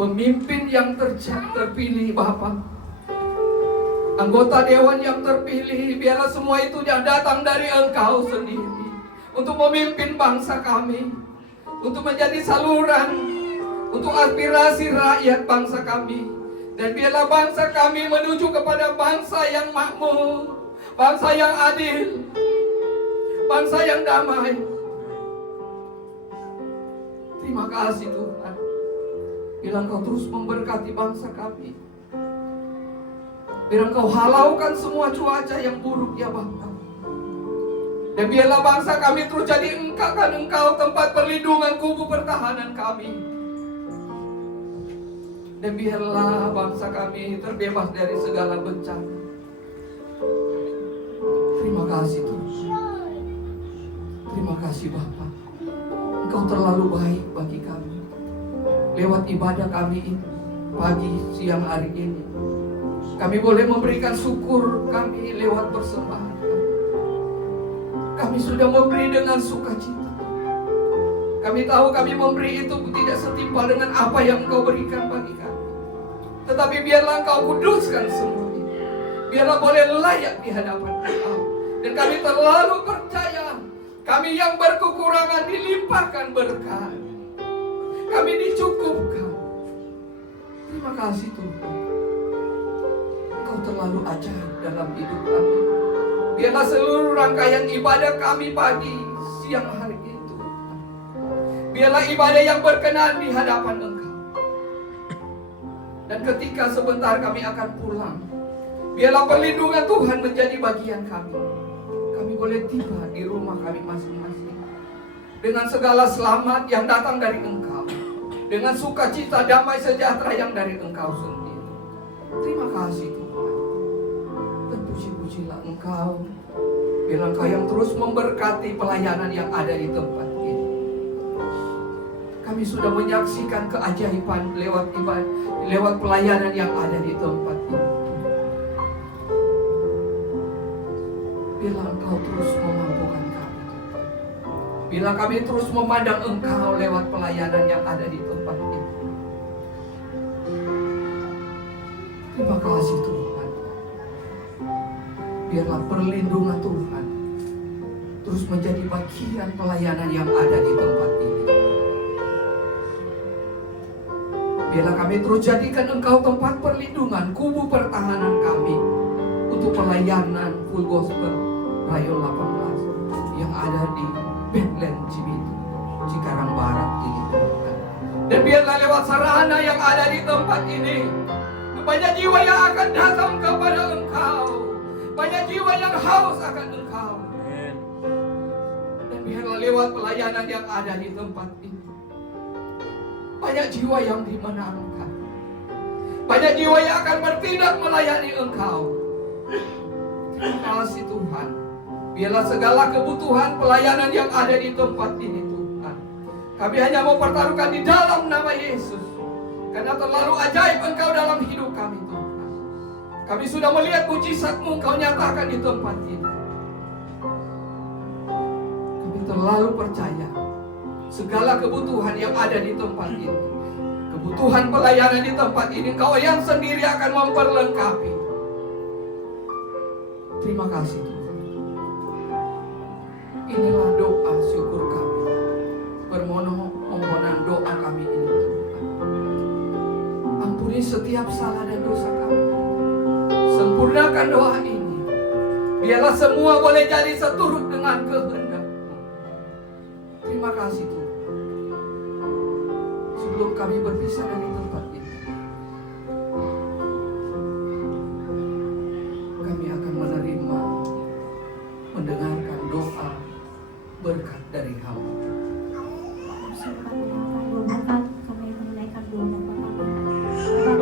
pemimpin yang terpilih Bapa, anggota dewan yang terpilih, biarlah semua itu yang datang dari Engkau sendiri untuk memimpin bangsa kami, untuk menjadi saluran untuk aspirasi rakyat bangsa kami. Dan biarlah bangsa kami menuju kepada bangsa yang makmur, bangsa yang adil, bangsa yang damai. Terima kasih Tuhan, bila Engkau terus memberkati bangsa kami. Biar Engkau halaukan semua cuaca yang buruk ya Bapa. Dan biarlah bangsa kami terus jadi Engkau tempat perlindungan, kubu pertahanan kami. Dan biarlah bangsa kami terbebas dari segala bencana. Terima kasih Tuhan. Terima kasih Bapa. Engkau terlalu baik bagi kami. Lewat ibadah kami ini, pagi, siang, hari ini, kami boleh memberikan syukur kami lewat persembahan kami. Kami sudah memberi dengan sukacita. Kami tahu kami memberi itu tidak setimpal dengan apa yang Engkau berikan bagi kami. Tetapi biarlah Engkau kuduskan semua ini. Biarlah boleh layak di hadapan Engkau. Dan kami terlalu percaya, kami yang berkekurangan dilimpahkan berkat. Kami dicukupkan. Terima kasih Tuhan. Engkau terlalu ajaib dalam hidup kami. Biarlah seluruh rangkaian ibadah kami pagi, siang, hari itu, biarlah ibadah yang berkenan di hadapan Engkau. Dan ketika sebentar kami akan pulang, biarlah perlindungan Tuhan menjadi bagian kami. Kami boleh tiba di rumah kami masing-masing dengan segala selamat yang datang dari Engkau, dengan sukacita, damai, sejahtera yang dari Engkau sendiri. Terima kasih Tuhan. Puji-pujilah Engkau. Biar Engkau yang terus memberkati pelayanan yang ada di tempat ini. Kami sudah menyaksikan keajaiban lewat ibadah, lewat pelayanan yang ada di tempat ini. Bila Engkau terus memampukan kami, bila kami terus memandang Engkau lewat pelayanan yang ada di tempat ini. Terima kasih Tuhan. Biarlah perlindungan Tuhan terus menjadi bagian pelayanan yang ada di tempat ini. Biarlah kami terus jadikan Engkau tempat perlindungan, kubu pertahanan kami untuk pelayanan Full Gospel Rayon 18 yang ada di Bethlehem Cibinong, Cikarang Barat ini Tuhan. Dan biarlah lewat sarana yang ada di tempat ini, banyak jiwa yang akan datang kepada Engkau, banyak jiwa yang haus akan Engkau. Dan biarlah lewat pelayanan yang ada di tempat ini, banyak jiwa yang dimenangkan, banyak jiwa yang akan bertindak melayani Engkau. Terima kasih Tuhan. Biarlah segala kebutuhan pelayanan yang ada di tempat ini Tuhan, kami hanya mau pertaruhkan di dalam nama Yesus. Karena terlalu ajaib Engkau dalam hidup kami Tuhan. Kami sudah melihat mujizat-Mu Engkau nyatakan di tempat ini. Kami terlalu percaya segala kebutuhan yang ada di tempat ini, kebutuhan pelayanan di tempat ini, Engkau yang sendiri akan memperlengkapi. Terima kasih Tuhan. Inilah doa syukur kami, permohonan doa kami ini Tuhan. Ampuni setiap salah dan dosa kami. Sempurnakan doa ini. Biarlah semua boleh jadi seturut dengan kehendak-Mu. Terima kasih Tuhan. Sebelum kami berpisah dari tempat ini, kami akan menerima, mendengarkan doa berkat dari Hamba.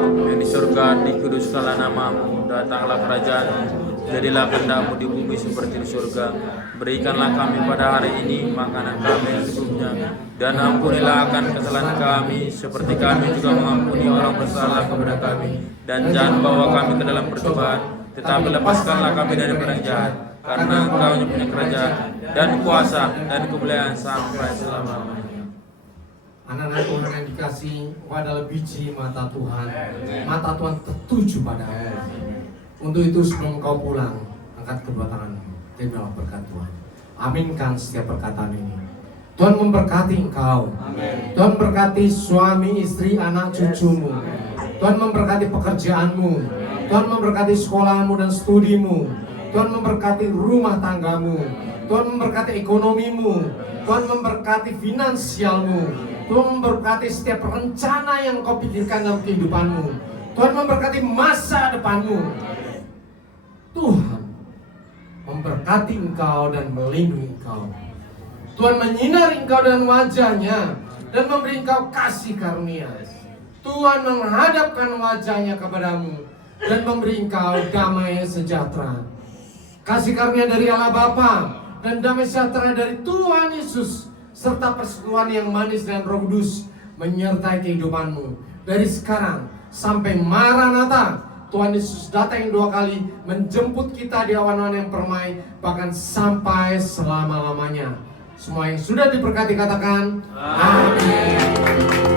Yang di surga, dikuduskanlah namamu, datanglah kerajaan-Mu, jadilah kehendak-Mu di bumi seperti di surga. Berikanlah kami pada hari ini makanan kami yang secukupnya, dan ampunilah akan kesalahan kami, seperti kami juga mengampuni orang bersalah kepada kami. Dan jangan bawa kami ke dalam percobaan, tetapi lepaskanlah kami dari orang jahat, karena Engkau yang punya kerajaan, dan kuasa, dan kemuliaan sampai selama-lamanya. Anak-anak Tuhan yang dikasih, Engkau adalah biji mata Tuhan. Mata Tuhan tertuju pada Allah. Untuk itu sebelum kau pulang, angkat kedua tanganmu, terimalah berkat Tuhan. Aminkan setiap perkataan ini. Tuhan memberkati engkau. Tuhan memberkati suami, istri, anak, cucumu. Tuhan memberkati pekerjaanmu. Tuhan memberkati sekolahmu dan studimu. Tuhan memberkati rumah tanggamu. Tuhan memberkati ekonomimu. Tuhan memberkati finansialmu. Tuhan memberkati setiap rencana yang kau pikirkan dalam kehidupanmu. Tuhan memberkati masa depanmu. Tuhan memberkati engkau dan melindungi engkau. Tuhan menyinari engkau dengan wajahnya dan memberi engkau kasih karunia. Tuhan menghadapkan wajahnya kepadamu dan memberi engkau damai sejahtera. Kasih karunia dari Allah Bapa dan damai sejahtera dari Tuhan Yesus serta persekutuan yang manis dan Roh Kudus menyertai kehidupanmu dari sekarang sampai Maranatha. Tuhan Yesus datang yang 2 kali menjemput kita di awan-awan yang permai, bahkan sampai selama-lamanya. Semua yang sudah diberkati katakan amin.